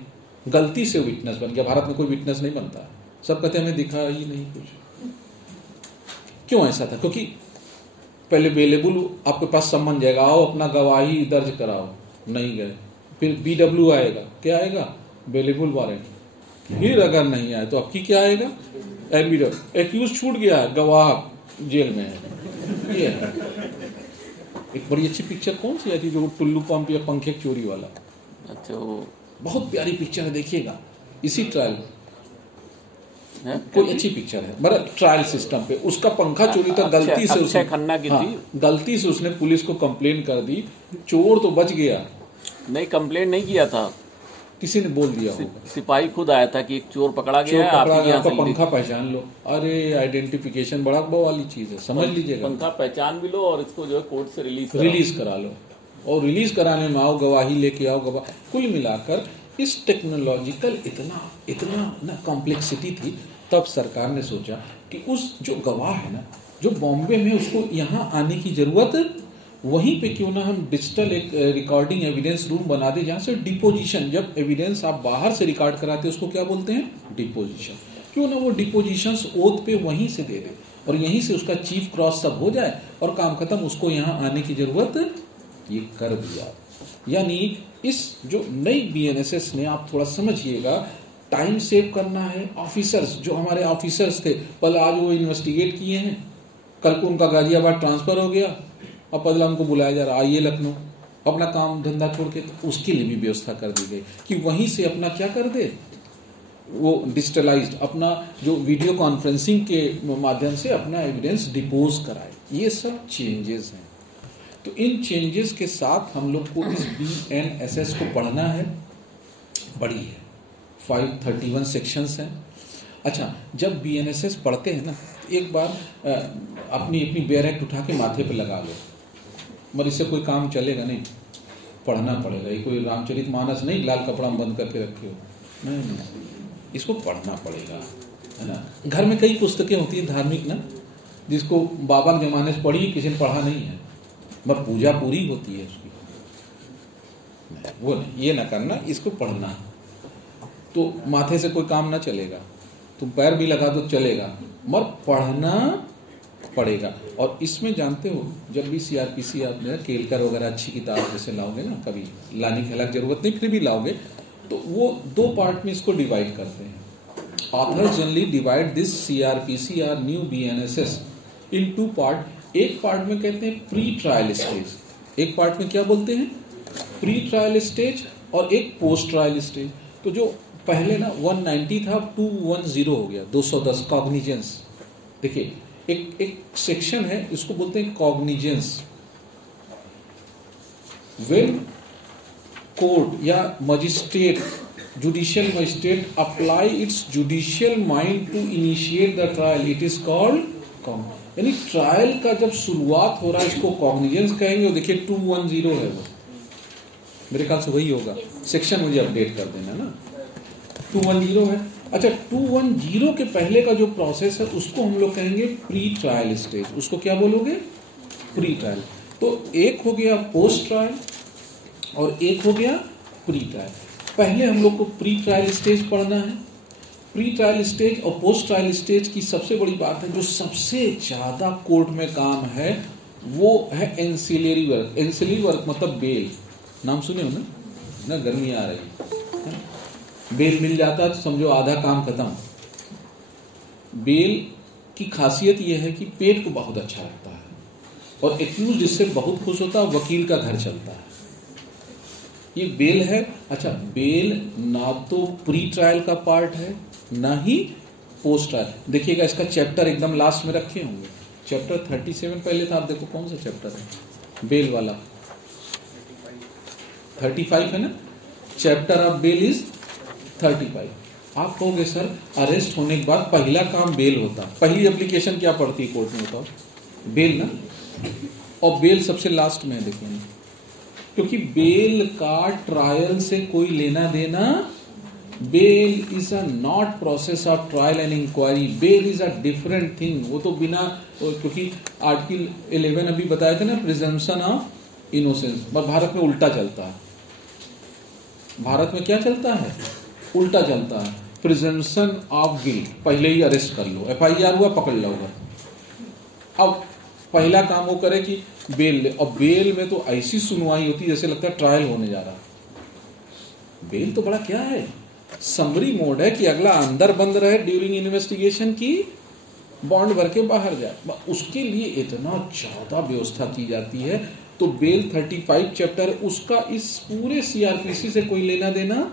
गलती से विटनेस बन गया। भारत में कोई विटनेस नहीं बनता है, सब कहते हैं हमें दिखा ही नहीं कुछ। क्यों ऐसा था, क्योंकि पहले अवेलेबल आपके पास समन जाएगा, आओ अपना गवाही दर्ज कराओ, नहीं गए, फिर बीडब्ल्यू आएगा, क्या आएगा, अवेलेबल वारंट, फिर अगर नहीं आए तो आपकी क्या आएगा, एक्यूज छूट गया, गवाह जेल में है। ये है एक बड़ी अच्छी पिक्चर कौन सी आई थी जो टुल्लू पंप या पंखे चोरी वाला, अच्छा वो बहुत प्यारी पिक्चर है, देखिएगा, इसी ट्रायल कोई अच्छी पिक्चर है, बड़ा ट्रायल सिस्टम पे, उसका पंखा चोरी था, गलती से उसने खन्ना की थी, गलती से उसने पुलिस को कंप्लेन कर दी, चोर तो बच गया। नहीं कंप्लेन नहीं किया था, किसी ने बोल दिया होगा, सिपाही खुद आया था कि एक चोर पकड़ा गया है, आपका पंखा पहचान लो। अरे आइडेंटिफिकेशन बड़ा वाली चीज है, समझ लीजिएगा, पंखा पहचान भी लो और इसको जो है कोर्ट से रिलीज करा लो, और रिलीज कराने में आओ, गवाही लेके आओ, गवाह। कुल मिलाकर इस टेक्नोलॉजिकल इतना ना कॉम्प्लेक्सिटी थी, तब सरकार ने सोचा कि उस जो गवाह है ना, जो बॉम्बे में, उसको यहाँ आने की जरूरत, वहीं पे क्यों ना हम डिजिटल एक रिकॉर्डिंग एविडेंस रूम बना दे, जहाँ से डिपोजिशन, जब एविडेंस आप बाहर से रिकॉर्ड कराते हैं उसको क्या बोलते हैं, डिपोजिशन। क्यों ना वो डिपोजिशंस ओथ पे वहीं से दे दे और यहीं से उसका चीफ क्रॉस सब हो जाए और काम खत्म, उसको यहाँ आने की जरूरत, ये कर दिया। यानी इस जो नई बीएनएसएस ने, आप थोड़ा समझिएगा, टाइम सेव करना है। ऑफिसर्स, जो हमारे ऑफिसर्स थे, कल आज वो इन्वेस्टिगेट किए हैं, कल को उनका गाजियाबाद ट्रांसफर हो गया, अब बदला उनको बुलाया जा रहा, आइए लखनऊ, अपना काम धंधा छोड़ के, तो उसके लिए भी व्यवस्था कर दी गई कि वहीं से अपना क्या कर दे, वो डिजिटलाइज्ड अपना जो वीडियो कॉन्फ्रेंसिंग के माध्यम से अपना एविडेंस डिपोज कराए। ये सब चेंजेस हैं। तो इन चेंजेस के साथ हम लोग को इस बीएनएसएस को पढ़ना है, बड़ी है, 531 सेक्शंस हैं। अच्छा, जब बीएनएसएस पढ़ते हैं ना, एक बार अपनी बेयर एक्ट उठा के माथे पे लगा लो, मगर इससे कोई काम चलेगा नहीं, पढ़ना पड़ेगा। ये कोई रामचरितमानस नहीं लाल कपड़ा में बंद करके रखे हो, नहीं, इसको पढ़ना पड़ेगा, है ना। घर में कई पुस्तकें होती हैं धार्मिक ना, जिसको बाबा के जमाने से पढ़ी, किसी ने पढ़ा नहीं है, मगर पूजा पूरी होती है उसकी, वो नहीं, ये ना करना, इसको पढ़ना। तो माथे से कोई काम ना चलेगा, तुम पैर भी लगा दो चलेगा, मगर पढ़ना पड़ेगा। और इसमें जानते हो, जब भी सीआरपीसी आप केलकर वगैरह अच्छी किताब जैसे लाओगे ना, कभी लाने की अलग जरूरत नहीं, फिर भी लाओगे, तो वो 2 पार्ट में इसको डिवाइड करते हैं। Authors generally divide this CrPC और न्यू बीएनएसएस इन 2 पार्ट। एक पार्ट में कहते हैं प्री ट्रायल स्टेज, एक पार्ट में क्या बोलते हैं, प्री ट्रायल स्टेज, और एक पोस्ट ट्रायल स्टेज। तो जो पहले ना 190 था, 210 हो गया, 210 कॉग्निजेंस। देखिए एक सेक्शन है, इसको बोलते हैं कॉग्निजेंस। व्हेन कोर्ट या magistrate, judicial magistrate apply its judicial mind to initiate the trial, it is called cognizance. यानी ट्रायल का जब शुरुआत हो रहा है, इसको कॉग्निजेंस कहेंगे। देखिए 210 है, वो मेरे ख्याल से वही होगा, सेक्शन मुझे अपडेट कर देना ना, 210 है। अच्छा, 210 के पहले का जो प्रोसेस है उसको हम लोग कहेंगे प्री ट्रायल स्टेज। उसको क्या बोलोगे, प्री ट्रायल। तो एक हो गया पोस्ट ट्रायल और एक हो गया प्री ट्रायल। पहले हम लोग को प्री ट्रायल स्टेज पढ़ना है। प्री ट्रायल स्टेज और पोस्ट ट्रायल स्टेज की सबसे बड़ी बात है, जो सबसे ज़्यादा कोर्ट में काम है वो है एंसिलरी वर्क। एंसिलरी वर्क मतलब बेल, नाम सुने हो ना, गर्मी आ रही है, बेल मिल जाता है तो समझो आधा काम खत्म। बेल की खासियत यह है कि पेट को बहुत अच्छा लगता है और एक्यूज इससे बहुत खुश होता है, वकील का घर चलता है। ये बेल है। अच्छा, बेल ना तो प्री ट्रायल का पार्ट है ना ही पोस्ट ट्रायल। देखिएगा इसका चैप्टर एकदम लास्ट में रखे होंगे, चैप्टर 37 पहले था, आप देखो कौन सा चैप्टर है बेल वाला, 35 है ना, चैप्टर ऑफ बेल इज 35। आप कहोगे सर अरेस्ट होने के बाद पहला काम बेल होता, पहली एप्लीकेशन क्या पड़ती है कोर्ट में बताओ? बेल ना, और बेल सबसे लास्ट में है। देखिए, क्योंकि बेल का ट्रायल से कोई लेना देना, bail is a not process of trial and inquiry, bail is a different thing. वो तो बिना, क्योंकि आर्टिकल 11 अभी बताए थे ना, प्रिजम्पशन ऑफ इनोसेंस, भारत में उल्टा चलता है। भारत में क्या चलता है? उल्टा चलता है। प्रिजम्पशन ऑफ गिल्ट, पहले ही अरेस्ट कर लो, FIR हुआ पकड़ लो। अब पहला काम वो करे कि बेल ले, और बेल में तो ऐसी सुनवाई होती है जैसे लगता है ट्रायल होने जा रहा है। बेल तो बड़ा क्या है, समरी मोड है कि अगला अंदर बंद रहे ड्यूरिंग इन्वेस्टिगेशन की, बॉन्ड भर के बाहर जाए, उसके लिए इतना ज्यादा व्यवस्था की जाती है। तो बेल 35 चैप्टर, उसका इस पूरे CRPC से कोई लेना देना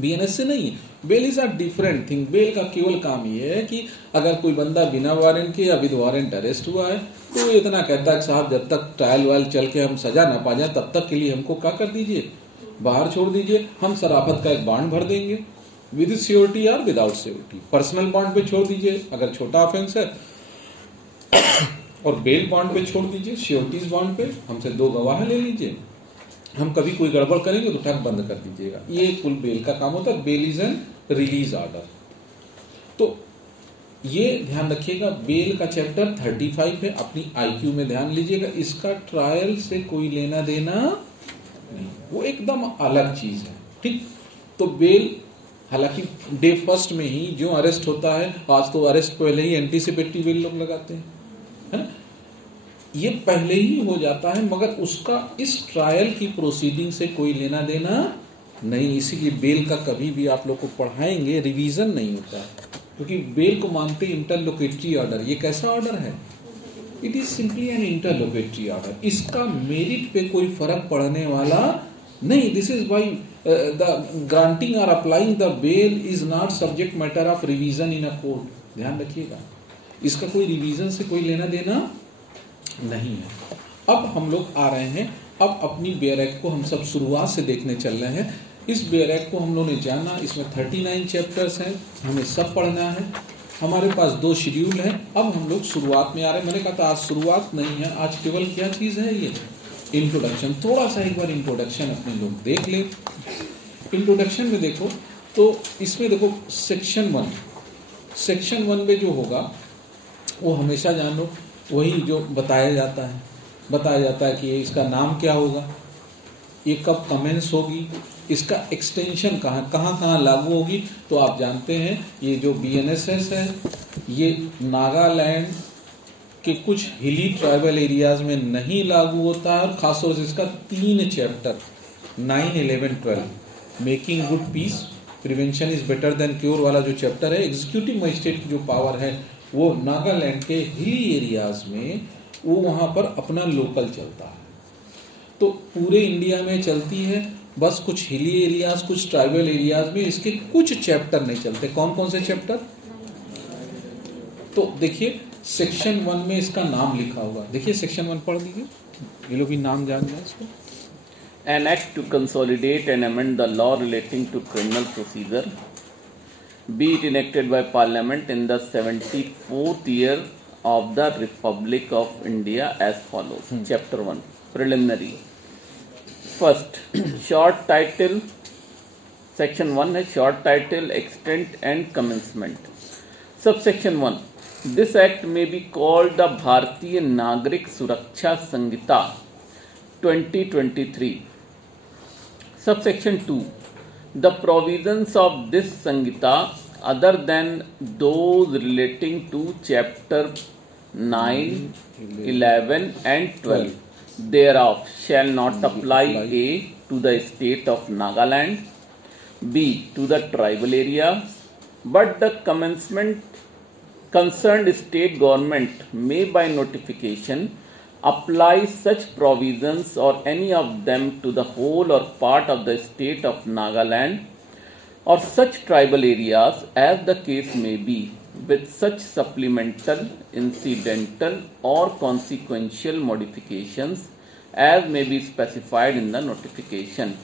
BNS से नहीं है। Bail is a different thing. Bail का केवल काम ये है कि अगर कोई बंदा बिना वारंट के या विद वारंट अरेस्ट हुआ है तो इतना कहता है साहब जब तक ट्रायल वायल चल के हम सजा ना पा जाए तब तक के लिए हमको क्या कर दीजिए, बाहर छोड़ दीजिए, हम शराफत का एक बॉन्ड भर देंगे विद सियोरिटी और विदाउट सियोरिटी। पर्सनल बॉन्ड पे छोड़ दीजिए अगर छोटा ऑफेंस है, और बेल बॉन्ड पे छोड़ दीजिए, श्योरिटीज बॉन्ड पे हमसे 2 गवाह ले लीजिए, हम कभी कोई गड़बड़ करेंगे तो ठग बंद कर दीजिएगा। ये कुल बेल का काम होता है। Bail is an release order. तो ये ध्यान रखिएगा, बेल का चैप्टर 35 है, अपनी IQ में ध्यान लीजिएगा। इसका ट्रायल से कोई लेना देना नहीं, वो एकदम अलग चीज है। ठीक, तो बेल हालांकि डे फर्स्ट में ही जो अरेस्ट होता है, आज तो अरेस्ट पहले ही एंटीसिपेटरी बेल लोग लगाते हैं, है ना, ये पहले ही हो जाता है, मगर उसका इस ट्रायल की प्रोसीडिंग से कोई लेना देना नहीं। इसीलिए बेल का कभी भी आप लोग को पढ़ाएंगे रिवीजन नहीं होता है, क्योंकि बेल को मानते इंटरलोकेटरी ऑर्डर। ये कैसा ऑर्डर है? It is simply an interlocutory order. इसका मेरिट पे कोई फर्क पड़ने वाला नहीं। This is why the granting और applying the bail is not subject matter of revision in a court. ध्यान रखिएगा, इसका कोई रिवीजन से कोई लेना देना नहीं है। अब हम लोग आ रहे हैं, अब अपनी बेयर एक्ट को हम सब शुरुआत से देखने चल रहे हैं। इस बेयर एक्ट को हम लोगों ने जाना, इसमें 39 चैप्टर्स हैं, हमें सब पढ़ना है। हमारे पास 2 शेड्यूल हैं। अब हम लोग शुरुआत में आ रहे हैं। मैंने कहा था आज शुरुआत नहीं है, आज केवल क्या चीज़ है, ये इंट्रोडक्शन। थोड़ा सा एक बार इंट्रोडक्शन अपने लोग देख ले। इंट्रोडक्शन में देखो तो इसमें देखो सेक्शन 1 में जो होगा वो हमेशा जान लो, वही जो बताया जाता है कि इसका नाम क्या होगा, ये कब कमेंस होगी, इसका एक्सटेंशन कहाँ लागू होगी। तो आप जानते हैं ये जो BNSS है ये नागालैंड के कुछ हिली ट्राइबल एरियाज में नहीं लागू होता है, और खासतौर से इसका 3 chapter 9, 11, 12 making good peace, prevention is better than cure वाला जो चैप्टर है, एग्जीक्यूटिव मजिस्ट्रेट की जो पावर है वो नागालैंड के हिली एरियाज में वो वहां पर अपना लोकल चलता है। तो पूरे इंडिया में चलती है, बस कुछ हिली एरियाज, कुछ ट्राइबल एरियाज में इसके कुछ चैप्टर नहीं चलते। कौन कौन से चैप्टर? तो देखिए सेक्शन 1 में इसका नाम लिखा हुआ, देखिए सेक्शन 1 पढ़ लीजिए, ये लोग भी नाम जान जाए इसको। An act to consolidate and amend the law relating to criminal procedure, be it enacted by Parliament in the 74th year of the Republic of India as follows. Chapter 1, Preliminary. First, short title. Section 1 है short title, extent and commencement. Subsection 1. This act may be called the Bharatiya Nagrik Suraksha Sanhita 2023. Subsection 2. The provisions of this Samhita, other than those relating to chapter 9, 11 and 12 thereof, shall not apply A. to the state of Nagaland, B. to the tribal area, but the concerned state government may by notification apply such provisions or any of them to the whole or part of the state of Nagaland or such tribal areas as the case may be, with such supplemental, incidental or consequential modifications as may be specified in the notification.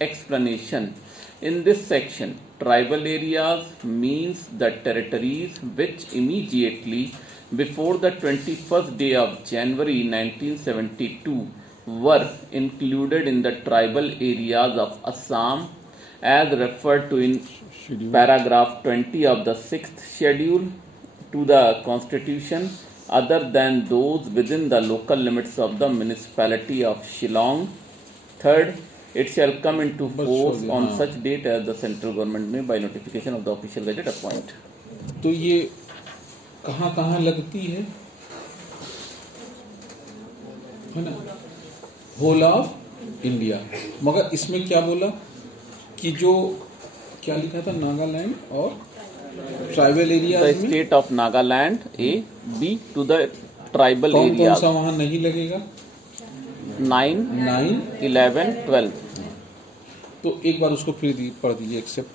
Explanation. In this section, tribal areas means the territories which immediately before the 21st day of January 1972 were included in the tribal areas of Assam as referred to in paragraph 20 of the 6th schedule to the constitution, other than those within the local limits of the municipality of Shillong. Third, it shall come into force on such date as the central government may by notification of the official gazette appoint. तो ये कहाँ लगती है ना, whole of India. मगर इसमें क्या बोला कि जो क्या लिखा था, नागालैंड और tribal area, state of Nagaland A, B to the tribal area. कौन सा वहां नहीं लगेगा? 9, 11, 12। तो एक बार उसको फिर पढ़ दीजिए। Except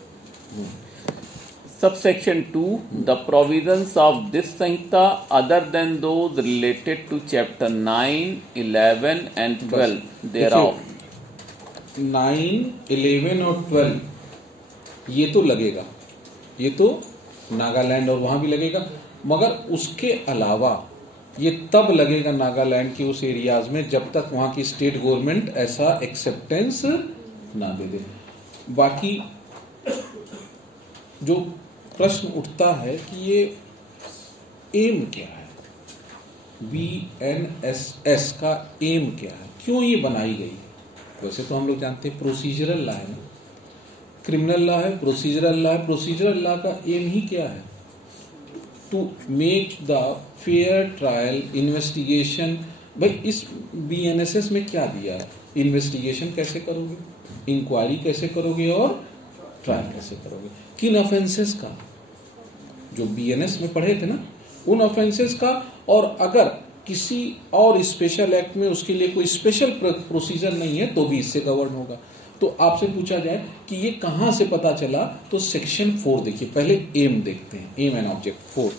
Subsection 2. The provisions of this Samhita other than those related to chapter 9, 11 and 12 thereof. 9, 11 और 12 ये तो लगेगा, ये तो नागालैंड और वहां भी लगेगा, मगर उसके अलावा ये तब लगेगा नागालैंड के उस एरियाज में जब तक वहां की स्टेट गवर्नमेंट ऐसा एक्सेप्टेंस ना दे दे। बाकी जो प्रश्न उठता है कि ये एम क्या है, BNSS का एम क्या है, क्यों ये बनाई गई? वैसे तो हम लोग जानते हैं प्रोसीजरल लॉ है, क्रिमिनल लॉ है, प्रोसीजरल लॉ है। प्रोसीजरल लॉ का एम ही क्या है? To make the fair trial investigation. भाई इस BNSS में क्या दिया है? इन्वेस्टिगेशन कैसे करोगे, इंक्वायरी कैसे करोगे और ट्रायल कैसे करोगे, किन ऑफेंसेस का, जो BNS में पढ़े थे ना, उन ऑफेंसेस का। और अगर किसी और स्पेशल एक्ट में उसके लिए कोई स्पेशल प्रोसीजर नहीं है तो भी इससे गवर्न होगा। तो आपसे पूछा जाए कि ये कहां से पता चला, तो सेक्शन 4 देखिए। पहले एम देखते हैं, M and object 4।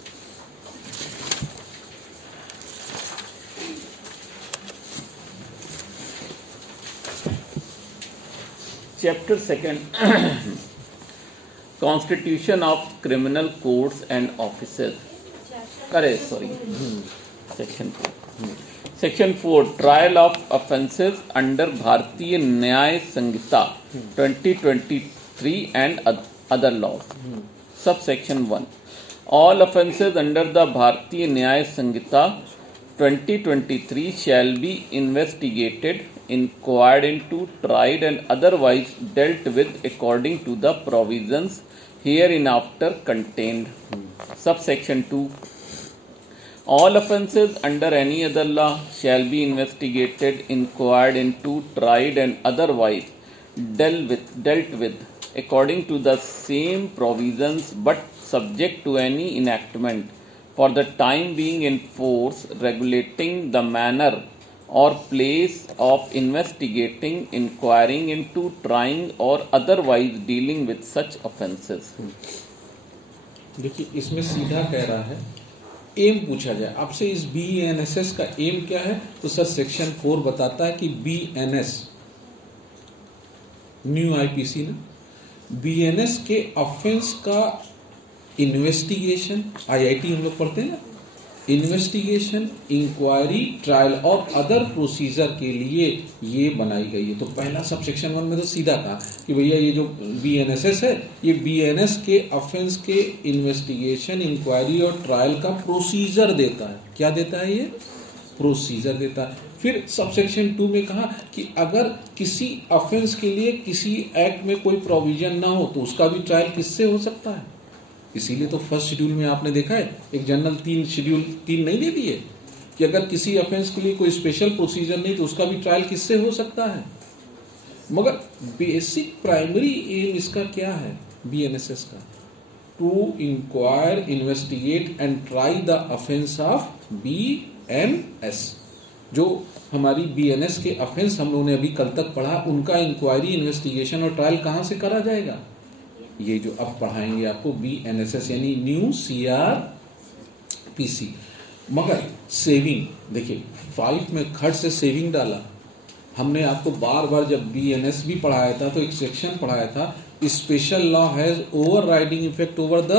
Chapter 2. Constitution of Criminal Courts and Offices. Section 4. Section 4. Trial of offences under Bharatiya Nyay Samhita 2023 and other laws. Subsection 1. All offences under the Bharatiya Nyay Samhita 2023 shall be investigated, inquired into, tried and otherwise dealt with according to the provisions hereinafter contained. Subsection 2. All offences under any other law shall be investigated, inquired into, tried and otherwise dealt with according to the same provisions, but subject to any enactment for the time being in force regulating the manner or place of investigating, inquiring into, trying or otherwise dealing with such offences. देखिए इसमें सीधा कह रहा है, M पूछा जाए आपसे इस BNSS का एम क्या है, तो सर सेक्शन 4 बताता है कि BNS न्यू IPC ना, BNS के ऑफेंस का इन्वेस्टिगेशन, IIT हम लोग पढ़ते हैं ना, इन्वेस्टिगेशन, इंक्वायरी, ट्रायल और अदर प्रोसीजर के लिए ये बनाई गई है। तो पहला सब सेक्शन 1 में तो सीधा कहा कि भैया ये जो BNSS है, ये BNS के ऑफेंस के इन्वेस्टिगेशन, इंक्वायरी और ट्रायल का प्रोसीजर देता है। क्या देता है? ये प्रोसीजर देता है। फिर सबसेक्शन 2 में कहा कि अगर किसी ऑफेंस के लिए किसी एक्ट में कोई प्रोविजन ना हो तो उसका भी ट्रायल किससे हो सकता है। इसीलिए तो फर्स्ट शेड्यूल में आपने देखा है एक जनरल 3 नहीं दे दिए कि अगर किसी ऑफेंस के लिए कोई स्पेशल प्रोसीजर नहीं तो उसका भी ट्रायल किससे हो सकता है। मगर बेसिक प्राइमरी एम इसका क्या है बीएनएसएस का, to inquire, investigate and try the offence of BNS. जो हमारी बीएनएस के ऑफेंस हम लोगों ने अभी कल तक पढ़ा उनका इंक्वायरी, इन्वेस्टिगेशन और ट्रायल कहां से करा जाएगा, ये जो अब पढ़ाएंगे आपको बीएनएसएस यानी न्यू सीआरपीसी। मगर सेविंग देखिए 5 में खट से सेविंग डाला हमने आपको बार बार, जब बीएनएस भी पढ़ाया था तो एक सेक्शन पढ़ाया था special law has overriding effect over the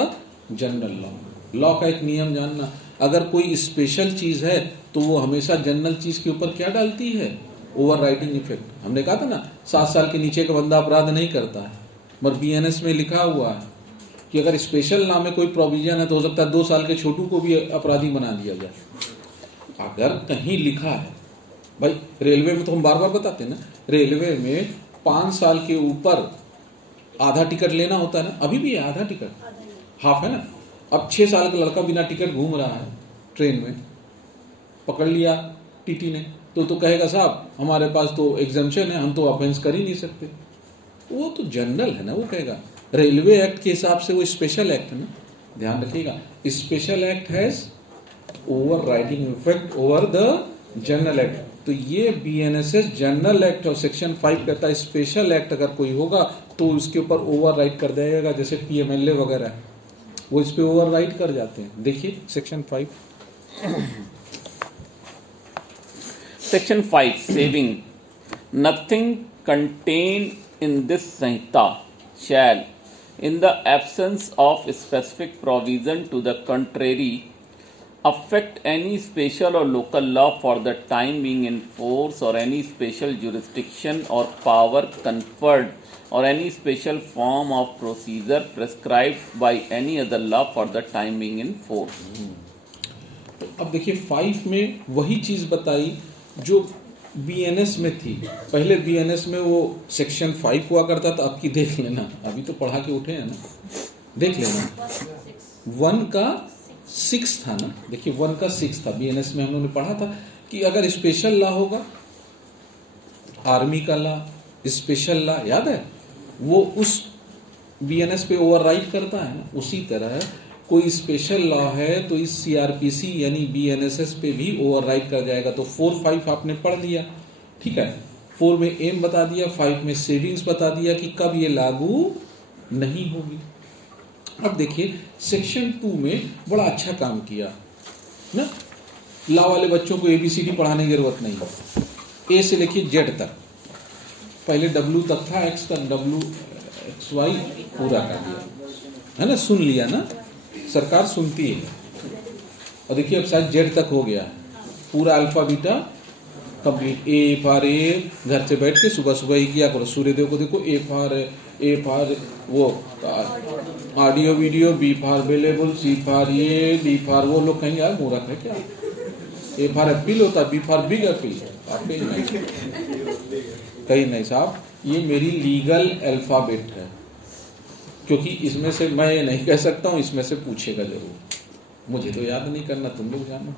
general law. Law का एक नियम जानना, अगर कोई स्पेशल चीज है तो वो हमेशा जनरल चीज के ऊपर क्या डालती है, ओवरराइडिंग इफेक्ट। हमने कहा था ना 7 साल के नीचे का बंदा अपराध नहीं करता है, मगर बीएनएस में लिखा हुआ है कि अगर स्पेशल लॉ में कोई प्रोविजन है तो हो सकता है 2 साल के छोटू को भी अपराधी बना दिया जाए। अगर कहीं लिखा है भाई, रेलवे में तो हम बार बार बताते हैं ना, रेलवे में 5 साल के ऊपर आधा टिकट लेना होता है ना, अभी भी है आधा टिकट, हाफ है ना। अब 6 साल का लड़का बिना टिकट घूम रहा है ट्रेन में, पकड़ लिया टीटी ने तो कहेगा साहब हमारे पास तो एग्जम्पशन है, हम तो ऑफेंस कर ही नहीं सकते। वो तो जनरल है ना, वो कहेगा रेलवे एक्ट के हिसाब से वो स्पेशल एक्ट है ना, ध्यान रखिएगा। Special act has overriding effect over the general act. तो ये बीएनएसएस जनरल एक्ट और सेक्शन 5 कहता है स्पेशल एक्ट अगर कोई होगा तो उसके ऊपर ओवरराइड कर देगा, जैसे पीएमएलए वगैरह वो इस पे ओवरराइड कर जाते हैं। देखिए section 5 section 5 saving. Nothing contain in this Samhita shall, in the absence of specific provision to the contrary, affect any special or local law for the time being in force, or any special jurisdiction or power conferred, or any special form of procedure prescribed by any other law for the time being in force. अब देखिए 5 में वही चीज बताई जो BNS में थी। पहले बीएनएस में वो सेक्शन 5 हुआ करता था, अब की देख लेना, अभी तो पढ़ा के उठे हैं ना, देख लेना 1 का 6 था ना, देखिए 1 का 6 था बीएनएस में, हम लोगों ने पढ़ा था कि अगर स्पेशल लॉ होगा, आर्मी का लॉ, स्पेशल लॉ याद है, वो उस बीएनएस पे ओवरराइड करता है ना। उसी तरह कोई स्पेशल लॉ है तो इस सीआरपीसी यानी बीएनएसएस पे भी ओवरराइड कर जाएगा। तो 4-5 आपने पढ़ लिया, ठीक है। 4 में एम बता दिया, 5 में सेविंग्स बता दिया कि कब ये लागू नहीं होगी। अब देखिए सेक्शन 2 में बड़ा अच्छा काम किया ना, लॉ वाले बच्चों को एबीसीडी पढ़ाने की जरूरत नहीं, ए से लेके जेड तक, पहले डब्ल्यू तक था, एक्स तक, डब्ल्यू एक्स वाई पूरा कर दिया है ना, सुन लिया ना, सरकार सुनती है। और देखिए अब शायद जेड तक हो गया पूरा, alpha beta complete, A for a, घर से बैठ के सुबह सुबह ही किया करो, सूर्यदेव को देखो, ए फॉर वो audio video, B for available, C for ये, डी फॉर वो। लोग कहेंगे यार मूर्ख है क्या, ए फॉर एप्पल होता है, बी फॉर बिग एप्पल, कहीं नहीं साहब, ये मेरी लीगल अल्फाबेट है, क्योंकि इसमें से मैं ये नहीं कह सकता हूं, इसमें से पूछेगा जरूर, मुझे तो याद नहीं करना, तुम लोग जानो,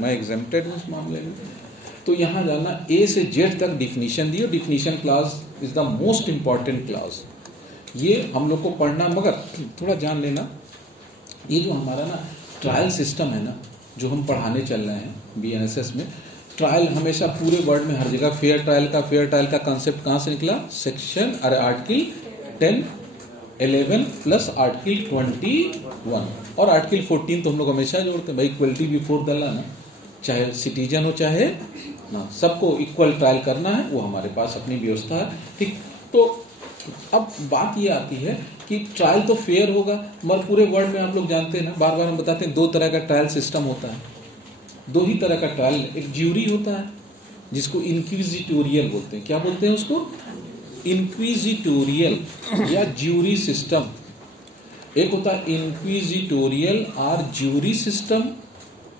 मैं एग्जेम्प्टेड हूं इस मामले में। तो यहां जाना ए से जेड तक डिफिनीशन दी, और definition class is the most important class, ये हम लोग को पढ़ना, मगर थोड़ा जान लेना, ये जो हमारा ना ट्रायल सिस्टम है ना, जो हम पढ़ाने चल रहे हैं बीएनएसएस में, ट्रायल हमेशा पूरे वर्ल्ड में हर जगह फेयर ट्रायल का कंसेप्ट कहां से निकला, सेक्शन अरे आर्टिकल 10, 11 प्लस आर्टिकल 21 और आर्टिकल 14 तो हम लोग हमेशा जोड़ते हैं भाई, इक्वलिटी बिफोर द लॉ ना, चाहे सिटीजन हो चाहे ना, सबको इक्वल ट्रायल करना है, वो हमारे पास अपनी व्यवस्था है, ठीक। तो अब बात ये आती है कि ट्रायल तो फेयर होगा, मगर पूरे वर्ल्ड में आप लोग जानते हैं ना, बार बार हम बताते हैं 2 तरह का ट्रायल सिस्टम होता है, 2 ही तरह का ट्रायल, एक ज्यूरी होता है जिसको इंक्विजिटोरियल बोलते हैं, क्या बोलते हैं उसको, इंक्विजिटोरियल या ज्यूरी सिस्टम। एक होता है इंक्विजिटोरियल और ज्यूरी सिस्टम,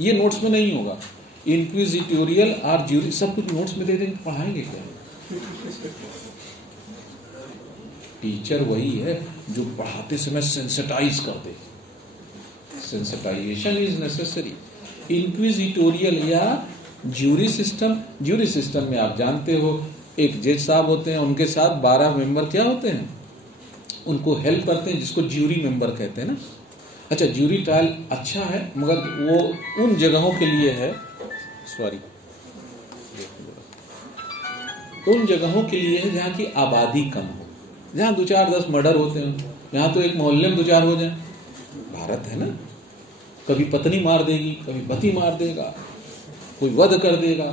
ये नोट्स में नहीं होगा, इंक्विजिटोरियल और ज्यूरी, सब कुछ नोट्स में दे देंगे, पढ़ाएंगे क्या? टीचर वही है जो पढ़ाते समय सेंसिटाइज कर दे। Sensitization is necessary. इंक्विजिटोरियल या ज्यूरी सिस्टम में आप जानते हो एक जज साहब होते हैं, उनके साथ 12 मेंबर क्या होते हैं, उनको हेल्प करते हैं, जिसको ज्यूरी मेंबर कहते हैं ना। अच्छा, ज्यूरी ट्रायल अच्छा है, मगर वो उन जगहों के लिए है, उन जगहों के लिए है जहाँ की आबादी कम हो, जहाँ 2-4-10 मर्डर होते हैं। यहाँ तो एक मोहल्ले में 2-4 हो जाए। भारत है ना, कभी पत्नी मार देगी, कभी पति मार देगा, कोई वध कर देगा।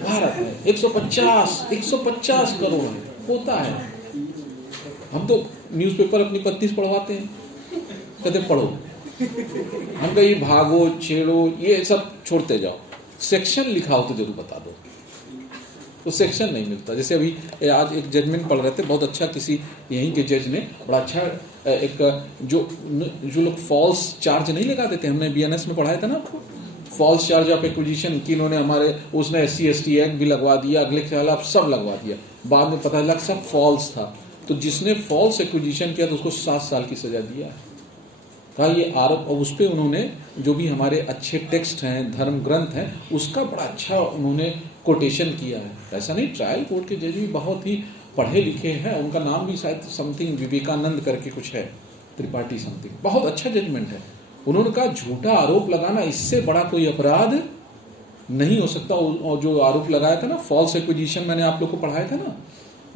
भारत है 150 करोड़ होता है। हम तो न्यूज़पेपर अपनी पत्नी से पढ़वाते हैं, कहते पढ़ो। हम कहीं भागो छेड़ो ये सब छोड़ते जाओ, सेक्शन लिखा हो तो जरूर बता दो। तो सेक्शन नहीं मिलता। जैसे अभी आज एक जजमेंट पढ़ रहे थे, बहुत अच्छा, किसी यहीं के जज ने बड़ा अच्छा एक जो लोग फॉल्स चार्ज नहीं लगा देते, हमने बीएनएस में पढ़ाया था ना आपको, फॉल्स चार्ज ऑफ एक्विजिशन की इन्होंने उसने SC/ST एक्ट भी लगवा दिया, अगले ख्याल आप सब लगवा दिया, बाद में पता लगा सब फॉल्स था। तो जिसने फॉल्स एक्विजिशन किया तो उसको 7 साल की सजा दिया है। कहा ये आरोप, और उस पर उन्होंने जो भी हमारे अच्छे टेक्स्ट हैं, धर्म ग्रंथ हैं, उसका बड़ा अच्छा उन्होंने कोटेशन किया है। ऐसा नहीं, ट्रायल कोर्ट के जज भी बहुत ही पढ़े लिखे हैं, उनका नाम भी शायद समथिंग विवेकानंद करके कुछ है, त्रिपाठी समथिंग, बहुत अच्छा जजमेंट है। उन्होंने कहा झूठा आरोप लगाना इससे बड़ा कोई अपराध नहीं हो सकता। और जो आरोप लगाया था ना फॉल्स एक्विजिशन, मैंने आप लोग को पढ़ाया था ना,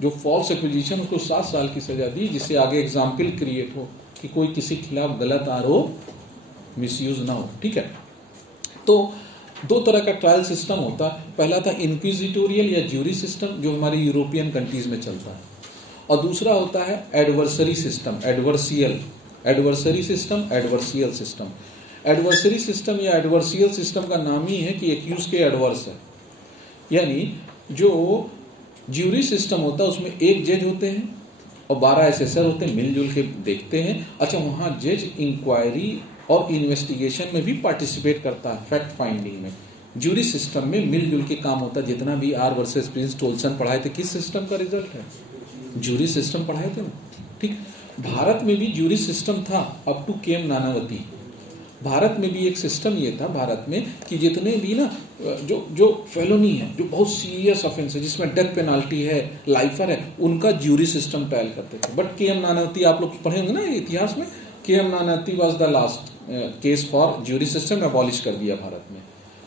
जो फॉल्स एक्विजिशन, उसको 7 साल की सजा दी, जिससे आगे एग्जाम्पल क्रिएट हो कि कोई किसी के खिलाफ गलत आरोप मिसयूज ना हो। ठीक है, तो 2 तरह का ट्रायल सिस्टम होता है। पहला था इंक्विजिटोरियल या ज्यूरी सिस्टम, जो हमारे यूरोपियन कंट्रीज में चलता है, और दूसरा होता है adversary system, adversary system. Adversary system या एडवर्सियल सिस्टम का नाम ही है कि एक्यूज के एडवर्स है। यानी जो ज्यूरी सिस्टम होता है उसमें एक जज होते हैं और 12 असेसर होते हैं, मिलजुल के देखते हैं। अच्छा, वहां जज इंक्वायरी और इन्वेस्टिगेशन में भी पार्टिसिपेट करता है, फैक्ट फाइंडिंग में। ज्यूरी सिस्टम में मिलजुल के काम होता है। जितना भी आर वर्सेस प्रिंस टोल्सन पढ़ाए थे, किस सिस्टम का रिजल्ट है? ज्यूरी सिस्टम पढ़ाए थे ना। ठीक, भारत में भी ज्यूरी सिस्टम था up to KM Nanavati. Bharat में भी एक सिस्टम ये था भारत में कि जितने भी ना जो फेलोनी है, जो बहुत सीरियस ऑफेंस है, जिसमें डेथ पेनाल्टी है, लाइफर है, उनका ज्यूरी सिस्टम ट्रायल करते थे। बट केएम नानावती, आप लोग पढ़े होंगे ना इतिहास में, KM Nanavati was the last case for jury system, abolish कर दिया भारत में।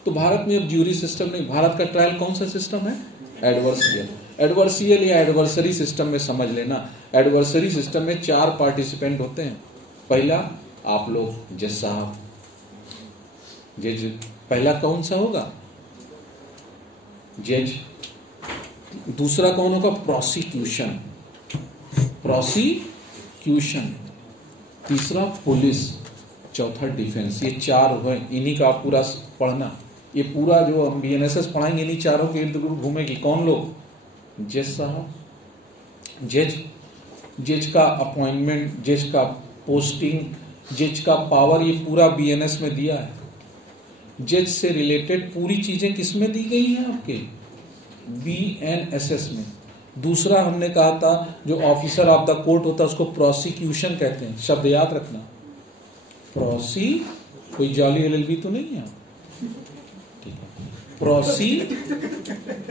तो भारत में अब ज्यूरी सिस्टम नहीं, भारत का ट्रायल कौन सा सिस्टम है? एडवर्सियल या एडवर्सरी सिस्टम में समझ लेना। एडवर्सरी सिस्टम में 4 पार्टिसिपेंट होते हैं। पहला आप लोग जज साहब, जज पहला कौन सा होगा? जज। दूसरा कौन होगा? प्रोसिक्यूशन। तीसरा पुलिस, चौथा डिफेंस। ये 4 हुए, इन्हीं का आप पूरा पढ़ना। ये पूरा जो हम बीएनएसएस पढ़ाएंगे इन्हीं चारों के इर्द गिर्द घूमेगी। कौन लोग? जज साहब, जज का अपॉइंटमेंट, जज का पोस्टिंग, जज का पावर, ये पूरा बीएनएस में दिया है। जज से रिलेटेड पूरी चीजें किसमें दी गई हैं? आपके बीएनएसएस में। दूसरा हमने कहा था जो ऑफिसर ऑफ द कोर्ट होता है उसको प्रोसिक्यूशन कहते हैं, शब्द याद रखना। कोई जाली एलएलबी तो नहीं है? ठीक है,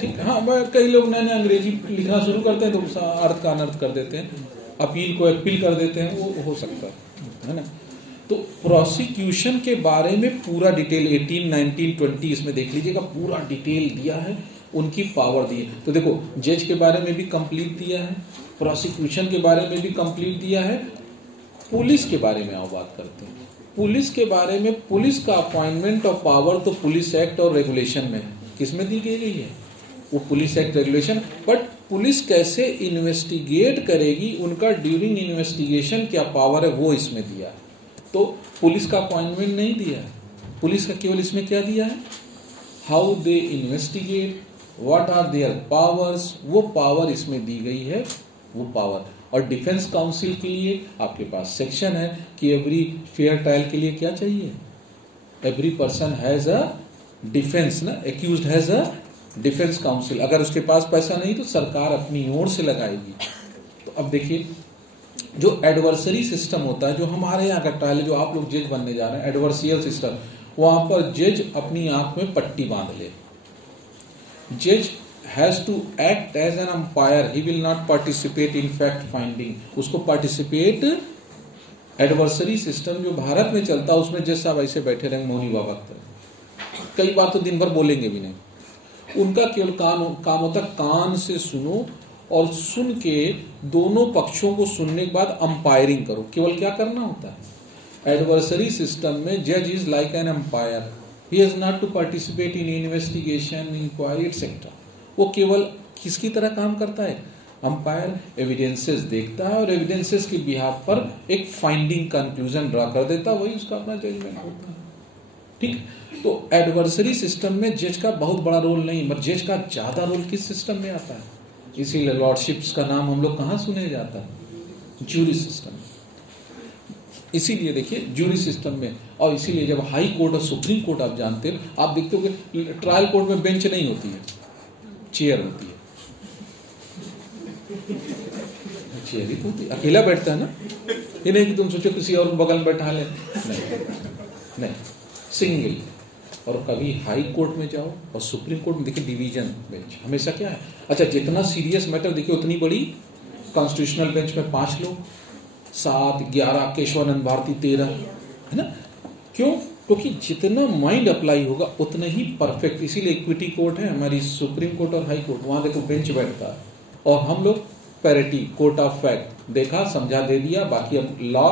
ठीक है। हाँ, कई लोग नए अंग्रेजी लिखना शुरू करते हैं तो अर्थ का अनर्थ कर देते हैं, अपील को अपील कर देते हैं, वो हो सकता है ना। तो प्रोसिक्यूशन के बारे में पूरा डिटेल 18, 19, 20 इसमें देख लीजिएगा, पूरा डिटेल दिया है, उनकी पावर दी है। तो देखो, जज के बारे में भी कंप्लीट दिया है, प्रोसिक्यूशन के बारे में भी कंप्लीट दिया है। पुलिस के बारे में आओ बात करते हैं। पुलिस के बारे में, पुलिस का अपॉइंटमेंट और पावर तो पुलिस एक्ट और रेगुलेशन में है। किसमें दी गई है? वो police act, regulation. But police कैसे इन्वेस्टिगेट करेगी, उनका ड्यूरिंग इन्वेस्टिगेशन क्या पावर है, वो इसमें दिया है। तो पुलिस का अपॉइंटमेंट नहीं दिया है, पुलिस का केवल इसमें क्या दिया है? How they investigate, what are their powers, वो पावर इसमें दी गई है, वो पावर। और डिफेंस काउंसिल के लिए आपके पास सेक्शन है कि एवरी फेयर ट्रायल के लिए क्या चाहिए? Every person has a defence ना, accused has a defence counsel. अगर उसके पास पैसा नहीं तो सरकार अपनी ओर से लगाएगी। तो अब देखिए, जो एडवर्सरी सिस्टम होता है, जो हमारे यहाँ का ट्रायल है, जो आप लोग जज बनने जा रहे हैं, एडवर्सियल सिस्टम, वहां पर जज अपनी आंख में पट्टी बांध ले। जज has to act as an umpire, he will not participate in fact finding. उसको पार्टिसिपेट, एडवर्सरी सिस्टम जो भारत में चलता है उसमें जज साहब ऐसे बैठे रहेंगे मौनी बाबा की तरह, कई बार तो दिन भर बोलेंगे भी नहीं। उनका केवल काम होता है कान से सुनो और सुन के दोनों पक्षों को सुनने के बाद अंपायरिंग करो। केवल क्या करना होता है? एडवर्सरी सिस्टम में जज is like an umpire, he has not to participate in investigation, inquiry etcetera. वो केवल किसकी तरह काम करता है? अंपायर एविडेंसेस देखता है और एविडेंसेस के बिहाफ पर एक फाइंडिंग कंक्लूजन ड्रा कर देता है, वही उसका अपना जजमेंट होता है। ठीक, तो एडवर्सरी सिस्टम में जज का बहुत बड़ा रोल नहीं, मगर जज का ज्यादा रोल किस सिस्टम में आता है? इसीलिए लॉर्डशिप्स का नाम हम लोग कहां सुने जाता है? Jury system. इसीलिए देखिए ज्यूरी सिस्टम में, और इसीलिए जब हाई कोर्ट और सुप्रीम कोर्ट आप जानते हो, आप देखते हो कि ट्रायल कोर्ट में बेंच नहीं होती है, चेयर होती है। चेयर ही तो होती है, अकेला बैठता है ना, ये नहीं कि तुम सोचो किसी और बगल में बैठा ले, नहीं, सिंगल। और कभी हाई कोर्ट में जाओ और सुप्रीम कोर्ट में देखिए डिवीजन बेंच हमेशा क्या है। अच्छा, जितना सीरियस मैटर देखिए उतनी बड़ी कॉन्स्टिट्यूशनल बेंच में 5 लोग, 7, 11, केशवानंद भारती 13, है ना। क्यों? क्योंकि जितना माइंड अप्लाई होगा उतना ही परफेक्ट। इसीलिए इक्विटी कोर्ट है हमारी सुप्रीम कोर्ट और हाई कोर्ट, वहां देखो बेंच बैठता है। और हम लोग पैरिटी, कोर्ट ऑफ फैक्ट, देखा समझा दे दिया, बाकी अब लॉ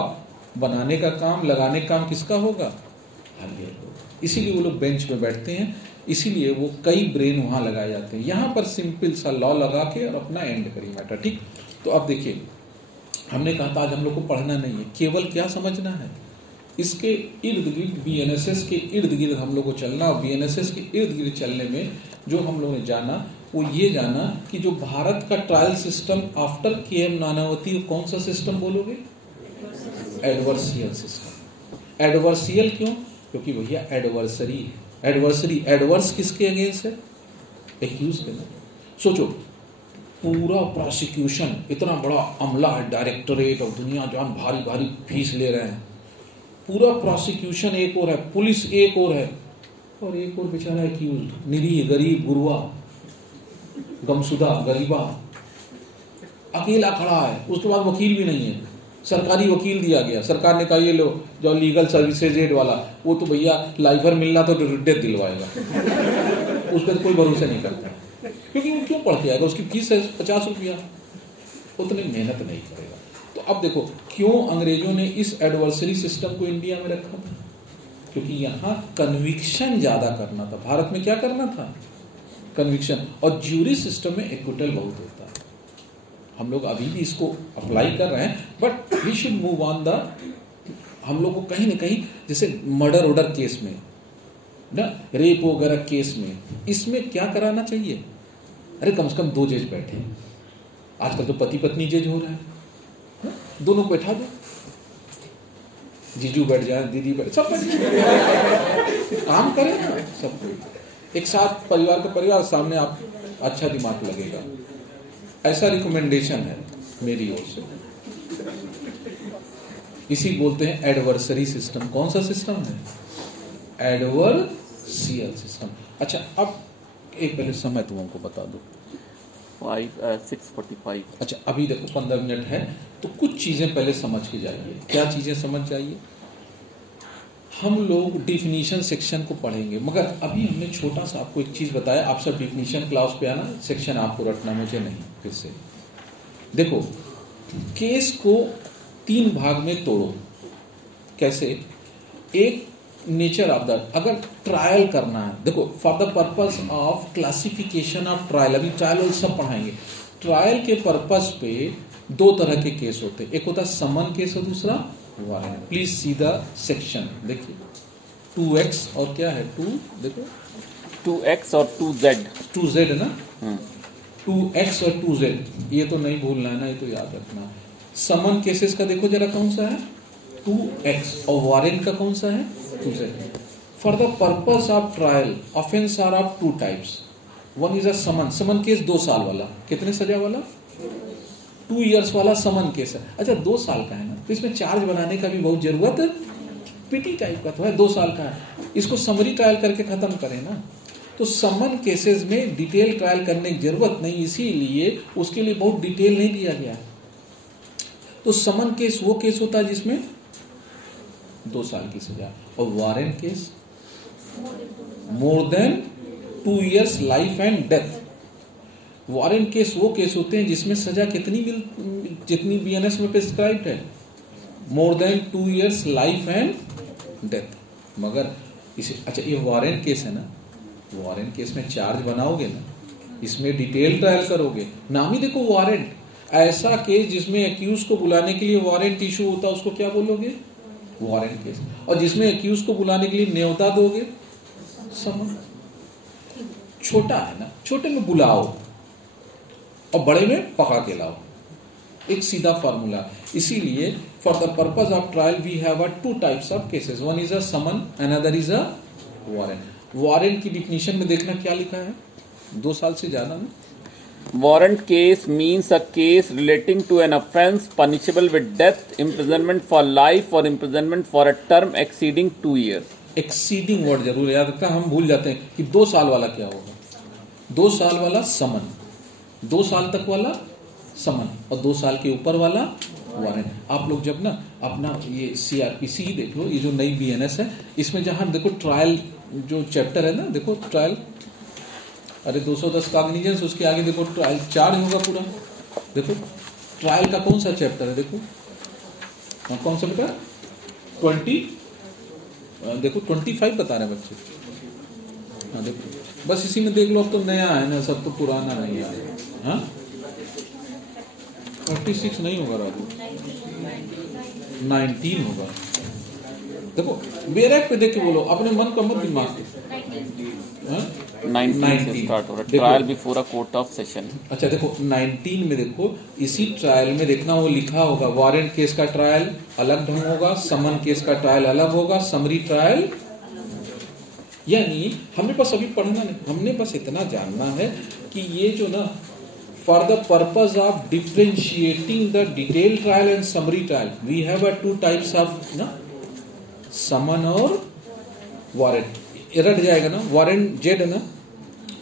बनाने का काम, लगाने का काम किसका होगा? हायर। इसीलिए वो लोग बेंच में बैठते हैं, इसीलिए वो कई ब्रेन वहां लगाए जाते हैं। यहां पर सिंपल सा लॉ लगा के और अपना एंड करी मैटर। ठीक, तो अब देखिए, हमने कहा था आज हम लोग को पढ़ना नहीं है, केवल क्या समझना है, इसके इर्द गिर्द, बीएनएसएस के इर्द गिर्द हम लोग को चलना। और बीएनएसएस के इर्द गिर्द चलने में जो हम लोगों ने जाना वो ये जाना कि जो भारत का trial system after KM Nanavati, कौन सा सिस्टम बोलोगे? एडवर्सियल सिस्टम। एडवर्सियल क्यों? क्योंकि भैया एडवर्सरी है। एडवर्सरी, एडवर्स किसके अगेंस्ट है? एक्यूज के ना। सोचो, पूरा प्रोसिक्यूशन, इतना बड़ा अमला है, डायरेक्टोरेट और दुनिया जान भारी भारी फीस ले रहे हैं, पूरा प्रोसिक्यूशन एक और है, पुलिस एक और है, और एक और बेचारा एक्यूज, निरीह गरीब गुरुआ गमशुदा गरीबा अकेला खड़ा है। उसके बाद वकील भी नहीं है, सरकारी वकील दिया गया। सरकार ने कहा ये लो जो लीगल सर्विसेज एड वाला, वो तो भैया लाइफर मिलना तो डेथ दिलवाएगा, उस पर कोई भरोसा नहीं करता, क्योंकि वो क्यों पढ़ के आएगा? उसकी फीस है 50 रुपया, उतनी मेहनत नहीं करेगा। तो अब देखो क्यों अंग्रेजों ने इस एडवर्सरी सिस्टम को इंडिया में रखा था? क्योंकि यहाँ कन्विक्शन ज्यादा करना था। भारत में क्या करना था? कन्विक्शन। और ज्यूरी सिस्टम में एक्विटल बहुत होता है। हम लोग अभी भी इसको अप्लाई कर रहे हैं, but we should move on the, हम लोग को कहीं ना कहीं, जैसे मर्डर ऑर्डर केस में ना, रेप वगैरह केस में, इसमें क्या कराना चाहिए? अरे कम से कम 2 जज बैठे। आजकल तो पति पत्नी जज हो रहा है, दोनों को बैठा दो, जीजू बैठ जाए, दीदी बैठ, सब बैठ काम करें ना, सब कोई एक साथ, परिवार का परिवार सामने, आप अच्छा दिमाग लगेगा। ऐसा रिकमेंडेशन है मेरी ओर से। इसी बोलते हैं एडवर्सरी सिस्टम। कौन सा सिस्टम है? एडवर्सियल सिस्टम। अच्छा, अब एक पहले समय तुम हमको बता दो। 6:45। अच्छा, अभी देखो 15 मिनट है, तो कुछ चीजें पहले समझ के जाइए। क्या चीजें समझ जाइए? हम लोग डिफिनीशन सेक्शन को पढ़ेंगे, मगर अभी हमने छोटा सा आपको एक चीज बताया। आप सब डिफिनीशन क्लास पे आना, सेक्शन आपको रटना, मुझे नहीं। फिर से देखो, केस को 3 भाग में तोड़ो। कैसे? एक, नेचर ऑफ द, अगर ट्रायल करना है, देखो for the purpose of classification of trial, अभी ट्रायल सब पढ़ाएंगे। ट्रायल के पर्पस पे 2 तरह के केस होते हैं, एक होता है समन केस और दूसरा warrant. Please see the section, देखिए 2x और क्या है 2, देखो 2x और 2z, 2z है ना, 2x और 2z, ये तो नहीं भूलना है ना, ये तो याद रखना। समन केसेस का देखो जरा कौन सा है 2x, और वारंट का कौन सा है 2z। For the purpose of trial offence are of two types. One is a summon. Summon case 2 साल वाला. कितने सजा वाला? 2 years वाला समन केस है. अच्छा 2 साल का है ना, तो इसमें चार्ज बनाने का भी बहुत जरूरत, पीटी टाइप का तो है, 2 साल का है. इसको समरी ट्रायल करके खत्म करें ना. तो समन केसेस में डिटेल ट्रायल करने की जरूरत नहीं, इसीलिए उसके लिए बहुत डिटेल नहीं दिया गया. तो समन केस वो केस होता है जिसमें 2 साल की सजा, और warrant case more than 2 years life and death. Warrant case वो केस होते हैं जिसमें सजा जितनी बीएनएस में प्रिस्क्राइब्ड है, more than 2 years life and death. मगर इसे अच्छा ये वारंट केस है ना, वारंट केस में चार्ज बनाओगे ना, इसमें डिटेल ट्रायल करोगे. नाम ही देखो वारंट. ऐसा केस जिसमें एक्यूज को बुलाने के लिए वारंट इशू होता है उसको क्या बोलोगे? Warrant case. और जिसमें एक्यूज को बुलाने के लिए न्योता दोगे, समन. छोटा है ना, छोटे में बुलाओ और बड़े में पका के लाओ. एक सीधा फॉर्मूला. इसीलिए for the purpose of trial we have 2 types of cases. One is a summon, another is a warrant. Warrant की डिफिनीशन में देखना क्या लिखा है, 2 साल से ज्यादा में. Warrant case means a case relating to an offence punishable with death, imprisonment for life, or imprisonment for a term exceeding 2 years. Exceeding word जरूर याद रखना, हम भूल जाते हैं कि 2 साल वाला क्या होगा. 2 साल वाला समन, 2 साल तक वाला समन, और 2 साल के ऊपर वाला वारंट. आप लोग जब ना अपना ये सीआरपीसी ही देख लो, ये जो नई बीएनएस है, इसमें जहां देखो ट्रायल जो चैप्टर है ना, देखो ट्रायल, अरे 210 कॉग्निजेंस, उसके आगे देखो ट्रायल चार्ज होगा पूरा. देखो ट्रायल का कौन सा चैप्टर है, देखो कौन सा बेटा, 20, देखो 25 बता रहे हैं बच्चे. हाँ देखो, बस इसी में देख लो. अब तो नया है ना, सब तो पुराना नहीं है. हाँ 36 नहीं होगा राजू, 19 होगा. देखो बेरैक पे देख के बोलो, अपने मन का मत दिमाग के. 19 से स्टार्ट हो रहा है. Trial before a court of session. अच्छा देखो 19 में देखो, इसी ट्रायल में देखना वो लिखा होगा वारंट केस का ट्रायल अलग ढंग होगा, समन केस का ट्रायल अलग होगा, समरी ट्रायल. यानी हमने बस अभी पढ़ना नहीं, हमने बस इतना जानना है कि ये जो ना, for the purpose of differentiating the detail trial and summary trial we have 2 types of ना, समन और वारंट. रट जाएगा ना, वारंट जेड है ना,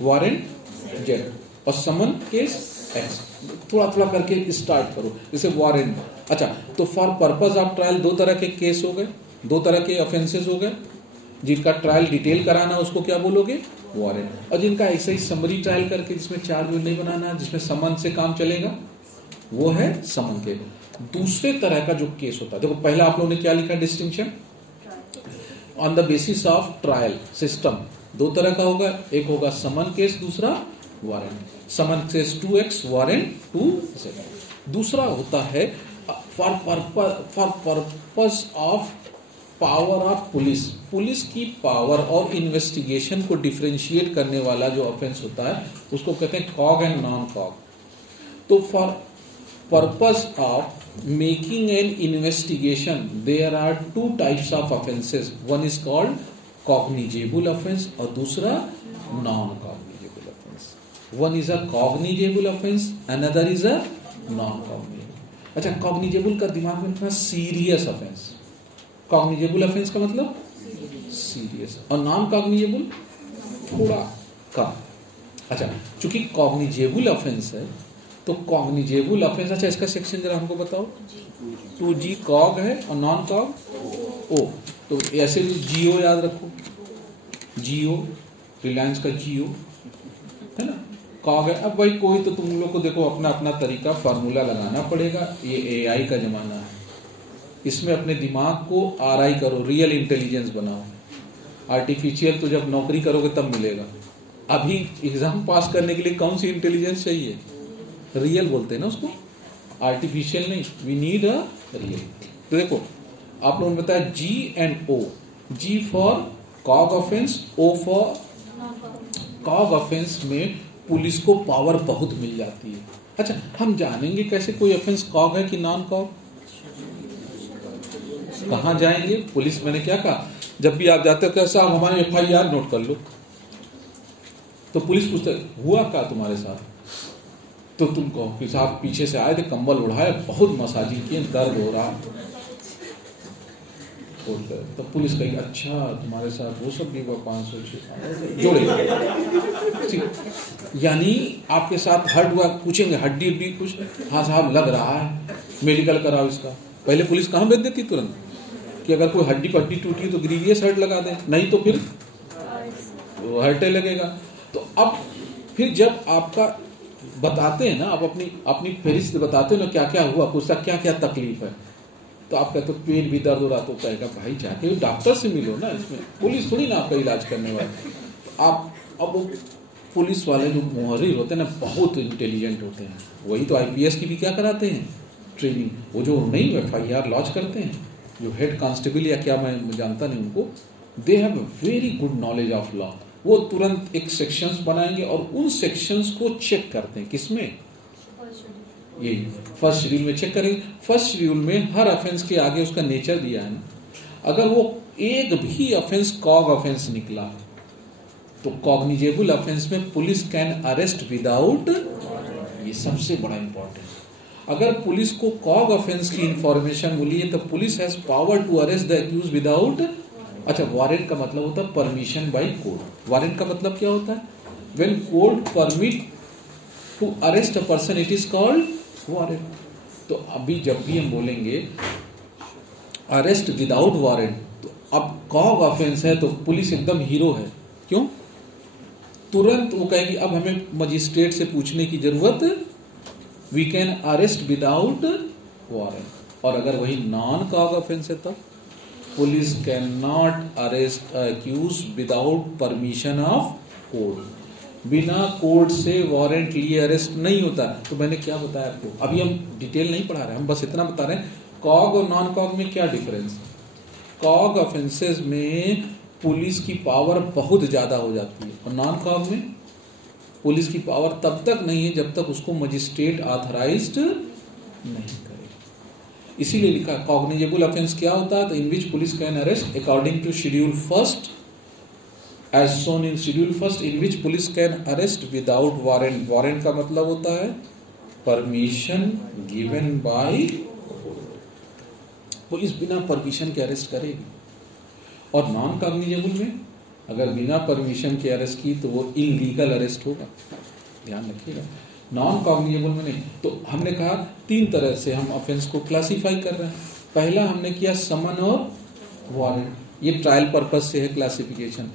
वारंट जेड, और समन केस एक्स. थोड़ा थोड़ा करके स्टार्ट करो. जैसे वारंट, अच्छा तो फॉर पर्पज ऑफ ट्रायल 2 तरह के केस हो गए, 2 तरह के ऑफेंसेस हो गए. जिनका ट्रायल डिटेल कराना उसको क्या बोलोगे? वारंट. और जिनका ऐसे ही समरी ट्रायल करके जिसमें चार्ज नहीं बनाना, जिसमें समन से काम चलेगा, वो है समन के. दूसरे तरह का जो केस होता है, देखो पहला आप लोगों ने क्या लिखा distinction, on the basis of trial system. 2 तरह का होगा, एक होगा समन केस, दूसरा warrant. Summon case 2x, warrant 2z. दूसरा होता है for purpose of power of police. Police की पावर और इन्वेस्टिगेशन को डिफरेंशिएट करने वाला जो ऑफेंस होता है उसको कहते हैं कॉग एंड नॉन कॉग. तो for purpose of making an investigation there are 2 types of offenses. One is called cognizable offense और दूसरा non cognizable offense. One is a cognizable offense, another is a non cognizable. अच्छा cognizable का दिमाग में रखना, serious offense. cognizable offense का मतलब serious, और non cognizable थोड़ा कम. अच्छा चूंकि cognizable offense है तो कॉग्निजेबल ऑफेंस, अच्छा इसका सेक्शन जरा हमको बताओ. 2G कॉग है और नॉन कॉग ओ. तो ऐसे भी जियो याद रखो, जियो रिलायंस का जियो है ना, कॉग है. अब भाई कोई तो तुम लोग को देखो अपना अपना तरीका फार्मूला लगाना पड़ेगा. ये AI का जमाना है, इसमें अपने दिमाग को RI करो, रियल इंटेलिजेंस बनाओ. आर्टिफिशियल तो जब नौकरी करोगे तब मिलेगा. अभी एग्जाम पास करने के लिए कौन सी इंटेलिजेंस चाहिए? रियल बोलते हैं ना उसको, आर्टिफिशियल नहीं. We need a real. तो देखो आप लोगों ने बताया G and O. G for cog offence, O for cog offence में पुलिस को पावर बहुत मिल जाती है. अच्छा हम जानेंगे कैसे कोई ऑफेंस कॉग है कि नॉन कॉग? कहाँ जाएंगे? पुलिस, मैंने क्या कहा, जब भी आप जाते हो साहब हमारे FIR नोट कर लो, तो पुलिस पूछते हुआ क्या तुम्हारे साथ? तो तुम कहो कि साहब पीछे से आए थे, कंबल उड़ाए, बहुत मसाजिंग किए, दर्द हो रहा। तो पुलिस कही अच्छा तुम्हारे साथ वो सब भी हुआ, 500 जोड़े, यानी आपके साथ हर्ट हुआ, पूछेंगे हड्डी उड्डी कुछ, हाँ साहब लग रहा है, मेडिकल कराओ इसका। पहले पुलिस कहाँ भेज देती तुरंत कि अगर कोई हड्डी पट्टी टूटी तो ग्रीवियस हर्ट लगा दे, नहीं तो फिर हर्टे लगेगा। तो अब फिर जब आपका बताते हैं ना, आप अपनी फहरिस्त बताते हो ना, क्या क्या हुआ, पूछता क्या क्या तकलीफ है, तो आप कहते हो पेट भी दर्द हो रहा, तो कहेगा भाई जाके डॉक्टर से मिलो ना, इसमें पुलिस थोड़ी ना आपका इलाज करने वाले। आप अब वो पुलिस वाले जो मुहर्रिर होते हैं ना, बहुत इंटेलिजेंट होते हैं, वही तो IPS की भी क्या कराते हैं ट्रेनिंग, वो जो नहीं FIR लॉन्च करते हैं, जो हेड कांस्टेबल या क्या, मैं जानता नहीं उनको, they have very good knowledge of law. वो तुरंत एक सेक्शंस बनाएंगे और उन सेक्शंस को चेक करते हैं, किसमें? ये फर्स्ट शेड्यूल में चेक करेंगे। फर्स्ट शेड्यूल में हर ऑफेंस के आगे उसका नेचर दिया है ना, अगर वो एक भी ऑफेंस कॉग ऑफेंस निकला तो कॉग्निजेबल ऑफेंस में पुलिस कैन अरेस्ट विदाउट, ये सबसे बड़ा इंपॉर्टेंट। अगर पुलिस को कॉग ऑफेंस की इंफॉर्मेशन मिली है तो police has power to arrest the accuse without, अच्छा वारंट का मतलब होता है परमिशन बाय कोर्ट। वारंट का मतलब क्या होता है? When court permit to arrest a person it is called warrant. तो अभी जब भी हम बोलेंगे अरेस्ट विदाउट वारंट, तो अब कॉग ऑफेंस है तो पुलिस एकदम हीरो है। क्यों? तुरंत वो कहेगी अब हमें मजिस्ट्रेट से पूछने की जरूरत, we can arrest without warrant. और अगर वही नॉन कॉग ऑफेंस है तब police can not arrest accuse without permission of court. बिना कोर्ट से वारंट लिए अरेस्ट नहीं होता। तो मैंने क्या बताया आपको, अभी हम डिटेल नहीं पढ़ा रहे, हम बस इतना बता रहे हैं कॉग और नॉन कॉग में क्या डिफरेंस है। कॉग ऑफेंसेस में पुलिस की पावर बहुत ज्यादा हो जाती है और नॉन कॉग में पुलिस की पावर तब तक नहीं है जब तक उसको मजिस्ट्रेट ऑथराइज्ड नहीं करे। इसीलिए लिखा कॉग्निजेबल ऑफेंस क्या होता है, तो in which police can arrest according to schedule first as shown in schedule first, in which police can arrest without warrant. Warrant का मतलब होता है permission given by, पुलिस बिना परमिशन के अरेस्ट करेगी। और नॉन कॉग्निजेबल में अगर बिना परमिशन के अरेस्ट की तो वो इलीगल अरेस्ट होगा, ध्यान रखिएगा। नॉन कॉग्निजेबल में नहीं। तो हमने कहा 3 तरह से हम ऑफेंस को क्लासिफाई कर रहे हैं। पहला हमने किया समन और वारंट, ये ट्रायल पर्पज से है क्लासिफिकेशन।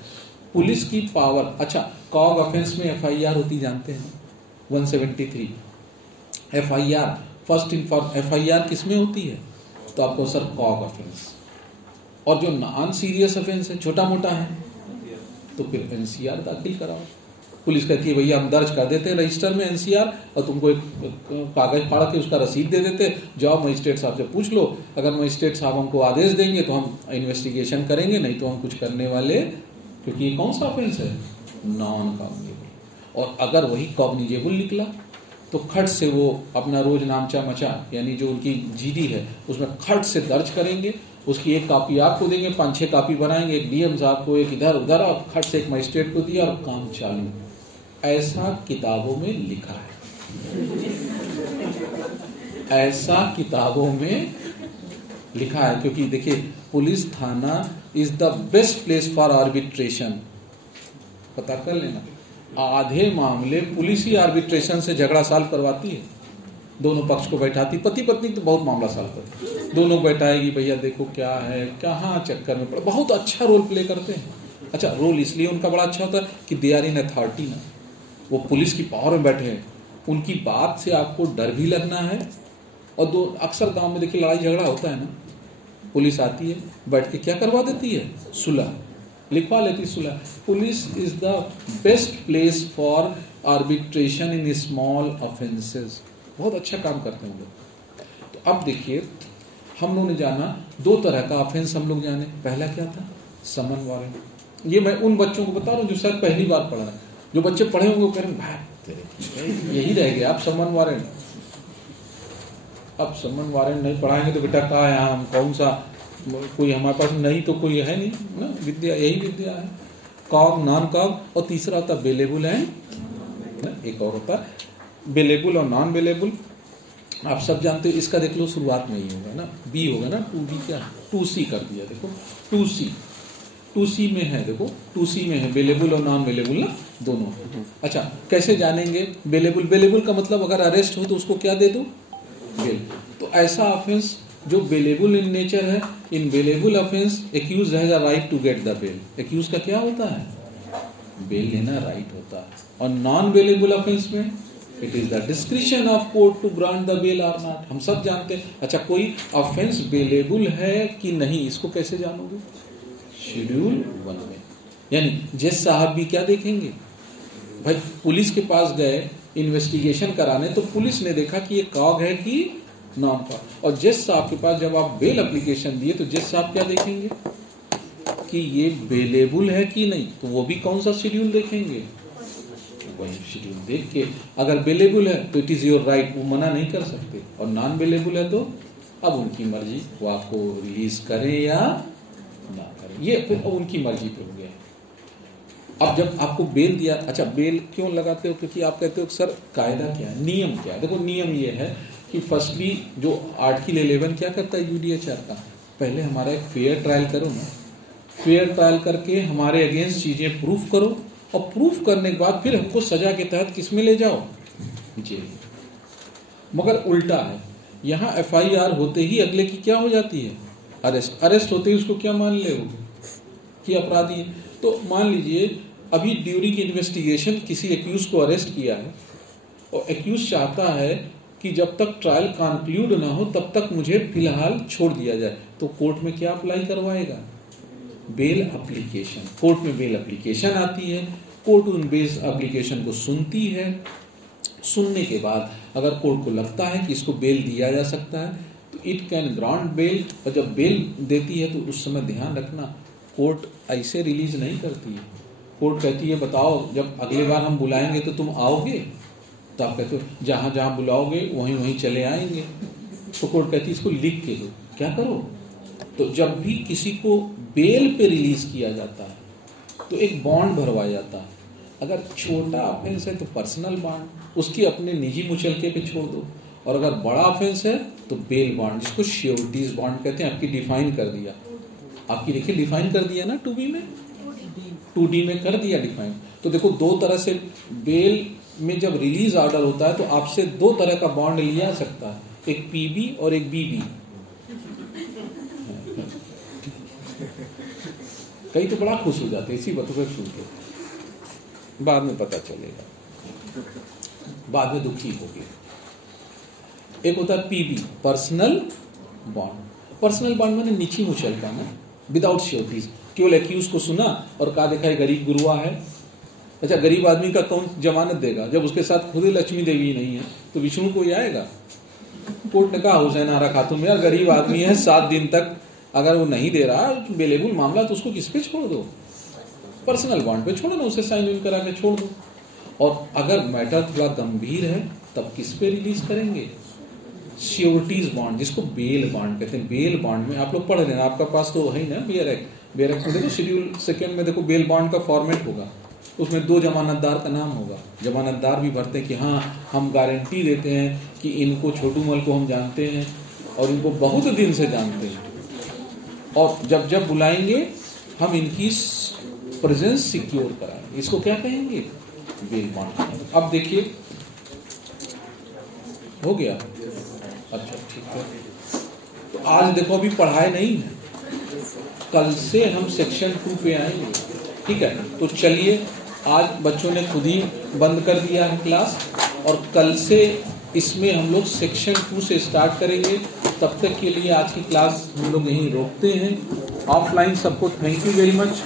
पुलिस की पावर, अच्छा कॉग ऑफेंस में FIR होती जानते हैं 173 FIR फर्स्ट FIR किसमें होती है, तो आपको सर कॉग ऑफेंस। और जो नॉन सीरियस ऑफेंस है, छोटा मोटा है, तो फिर NCR दाखिल कराओ। पुलिस कहती है भैया हम दर्ज कर देते हैं रजिस्टर में NCR और तुमको एक कागज फाड़ के उसका रसीद दे देते, जाओ मजिस्ट्रेट साहब से पूछ लो, अगर मजिस्ट्रेट साहब हमको आदेश देंगे तो हम इन्वेस्टिगेशन करेंगे, नहीं तो हम कुछ करने वाले, क्योंकि ये कौन सा ऑफेंस है, नॉन कॉग्निजेबल। और अगर वही कॉग्निजेबल निकला तो खट से वो अपना रोज नामचा मचा, यानी जो उनकी GD है उसमें खट से दर्ज करेंगे, उसकी एक कॉपी आपको देंगे, 5-6 कॉपी बनाएंगे, एक DM साहब को, एक इधर उधर, और खट से एक मजिस्ट्रेट को दिया और काम चालू। ऐसा किताबों में लिखा है, ऐसा किताबों में लिखा है। क्योंकि देखिए पुलिस थाना is the best place for arbitration, पता कर लेना। आधे मामले पुलिस ही आर्बिट्रेशन से झगड़ा सॉल्व करवाती है, दोनों पक्ष को बैठाती, पति पत्नी तो बहुत मामला सॉल्व करती, दोनों बैठाएगी, भैया देखो क्या है, कहाँ चक्कर में पड़ा, बहुत अच्छा रोल प्ले करते हैं। अच्छा रोल इसलिए उनका बड़ा अच्छा होता है कि दे आर इन अथॉरिटी ना, वो पुलिस की पावर में बैठे हैं, उनकी बात से आपको डर भी लगना है। और दो अक्सर गांव में देखिए लड़ाई झगड़ा होता है ना, पुलिस आती है बैठ के क्या करवा देती है, सुलह लिखवा लेती, सुलह। Police is the best place for arbitration in small offences, बहुत अच्छा काम करते हैं लोग। तो अब देखिए हम लोगों ने जाना 2 तरह का ऑफेंस हम लोग जाने। पहला क्या था, समन वारंट। ये मैं उन बच्चों को बता रहा हूँ जो शायद पहली बार पढ़ा है, जो बच्चे पढ़े होंगे वो कह रहे हैं भाई यही रह गया, आप समन वारंट। अब समन वारंट नहीं पढ़ाएंगे तो बेटा कहा यहाँ हम कौन सा कोई हमारे पास नहीं तो कोई है नहीं ना, विद्या यही विद्या है। कॉग, नॉन कॉग, और तीसरा होता है बेलेबल एंड, एक और होता है बेलेबल और नॉन बेलेबल। आप सब जानते हो, इसका देख लो शुरुआत में ही होगा ना, बी होगा ना, 2B क्या 2C कर दिया, देखो 2C में है, देखो 2C में है बेलेबल और नॉन बेलेबल ना दोनों। अच्छा कैसे जानेंगे बेलेबल का मतलब अगर अरेस्ट हो तो उसको क्या दे दो, बेल। तो ऐसा ऑफेंस जो बेलेबल इन नेचर है, in bailable offence accused has a right to get the bail. Accuse का क्या होता है, बेल लेना राइट होता है। और नॉन बेलेबल ऑफेंस में it is the discretion of court to grant the bail और नॉट। हम सब जानते हैं। अच्छा कोई ऑफेंस बेलेबल है कि नहीं, इसको कैसे जानोगे, शेड्यूल 1 में। यानी जज साहब भी क्या देखेंगे, भाई पुलिस के पास गए इन्वेस्टिगेशन कराने, तो पुलिस ने देखा कि ये कॉग है कि नॉन कॉग, और जज साहब के पास जब आप बेल एप्लीकेशन दिए तो जज साहब क्या देखेंगे कि ये बेलेबल है कि नहीं, तो वो भी कौन सा शेड्यूल देखेंगे, वही शेड्यूल देख के अगर बेलेबल है तो इट इज योर राइट, वो मना नहीं कर सकते, और नॉन बेलेबल है तो अब उनकी मर्जी, वो आपको रिलीज करें या ना करें, ये फिर उनकी मर्जी पे हो गया। अब जब आपको बेल दिया, अच्छा बेल क्यों लगाते हो, क्योंकि आप कहते हो सर कायदा क्या है, नियम क्या है। देखो नियम ये है कि फर्स्टली जो आर्टिकल 11 क्या करता है यूडीएचआर का, पहले हमारा एक फेयर ट्रायल करो ना, फेयर ट्रायल करके हमारे अगेंस्ट चीजें प्रूफ करो, और प्रूफ करने के बाद फिर हमको सजा के तहत किसमें ले जाओ, जेल। मगर उल्टा है, यहाँ FIR होते ही अगले की क्या हो जाती है, अरेस्ट। अरेस्ट होते ही उसको क्या मान ले कि अपराधी है। तो मान लीजिए अभी ड्यूरिंग इन्वेस्टिगेशन किसी एक्यूज को अरेस्ट किया है, और एक्यूज चाहता है कि जब तक ट्रायल कंक्लूड ना हो तब तक मुझे फिलहाल छोड़ दिया जाए, तो कोर्ट में क्या अप्लाई करवाएगा, बेल एप्लीकेशन। कोर्ट में बेल एप्लीकेशन आती है, कोर्ट उन बेल एप्लीकेशन को सुनती है। सुनने के बाद अगर कोर्ट को लगता है कि इसको बेल दिया जा सकता है तो इट कैन ग्रांट बेल, और जब बेल देती है तो उस समय ध्यान रखना कोर्ट ऐसे रिलीज नहीं करती है। कोर्ट कहती है बताओ जब अगली बार हम बुलाएंगे तो तुम आओगे, तो आप कहते हो जहां जहां बुलाओगे वहीं वहीं चले आएंगे। तो कोर्ट कहती है इसको लिख के दो, क्या करो, तो जब भी किसी को बेल पे रिलीज किया जाता है तो एक बॉन्ड भरवाया जाता है। अगर छोटा ऑफेंस है तो पर्सनल बॉन्ड, उसकी अपने निजी मुचलके पे छोड़ दो, और अगर बड़ा ऑफेंस है तो बेल बॉन्ड, जिसको श्योरिटीज बॉन्ड कहते हैं। आपकी डिफाइन कर दिया, आपकी देखिए डिफाइन कर दिया ना 2B में, 2D में कर दिया डिफाइन। तो देखो दो तरह से बेल में जब रिलीज ऑर्डर होता है तो आपसे दो तरह का बॉन्ड लिया सकता है, एक PB और एक BB। कई तो बड़ा खुश हो जाते हैं इसी बातों को सुन के, बाद में पता चलेगा, बाद में दुखी हो गए। एक होता है PB personal bond. Personal bond माने निजी मुचलका ना, विदाउट श्योरिटीज, केवल एक्यूज को सुना और कहा देखा है गरीब गुरुआ है। अच्छा गरीब आदमी का कौन जमानत देगा, जब उसके साथ खुद ही लक्ष्मी देवी नहीं है तो विष्णु कोई आएगा। कोर्ट ने कहा हुसैन आरा खातून यार गरीब आदमी है, 7 दिन तक अगर वो नहीं दे रहा बेलेबल मामला तो उसको किस पे छोड़ दो, पर्सनल बॉन्ड पे छोड़ो ना, उसे साइन इन करा के छोड़ दो। और अगर मैटर थोड़ा गंभीर है तब किस पे रिलीज करेंगे, श्योरिटीज बॉन्ड, जिसको बेल बॉन्ड कहते हैं। बेल बॉन्ड में आप लोग पढ़ लेना, आपका पास तो है ना बेयर एक्ट में देखो शेड्यूल 2 में देखो बेल बॉन्ड का फॉर्मेट होगा, उसमें 2 जमानतदार का नाम होगा। जमानतदार भी भरते हैं कि हाँ हम गारंटी देते हैं कि इनको छोटू मल को हम जानते हैं और इनको बहुत दिन से जानते हैं, और जब जब बुलाएंगे हम इनकी प्रेजेंस सिक्योर कराएंगे। इसको क्या कहेंगे, बेल बॉन्ड। अब देखिए हो गया, अच्छा ठीक है। तो आज देखो अभी पढ़ाई नहीं है, कल से हम सेक्शन 2 पे आएंगे, ठीक है। तो चलिए आज बच्चों ने खुद ही बंद कर दिया है क्लास, और कल से इसमें हम लोग सेक्शन 2 से स्टार्ट करेंगे। तब तक के लिए आज की क्लास हम लोग यहीं रोकते हैं। ऑफलाइन सबको थैंक यू वेरी मच।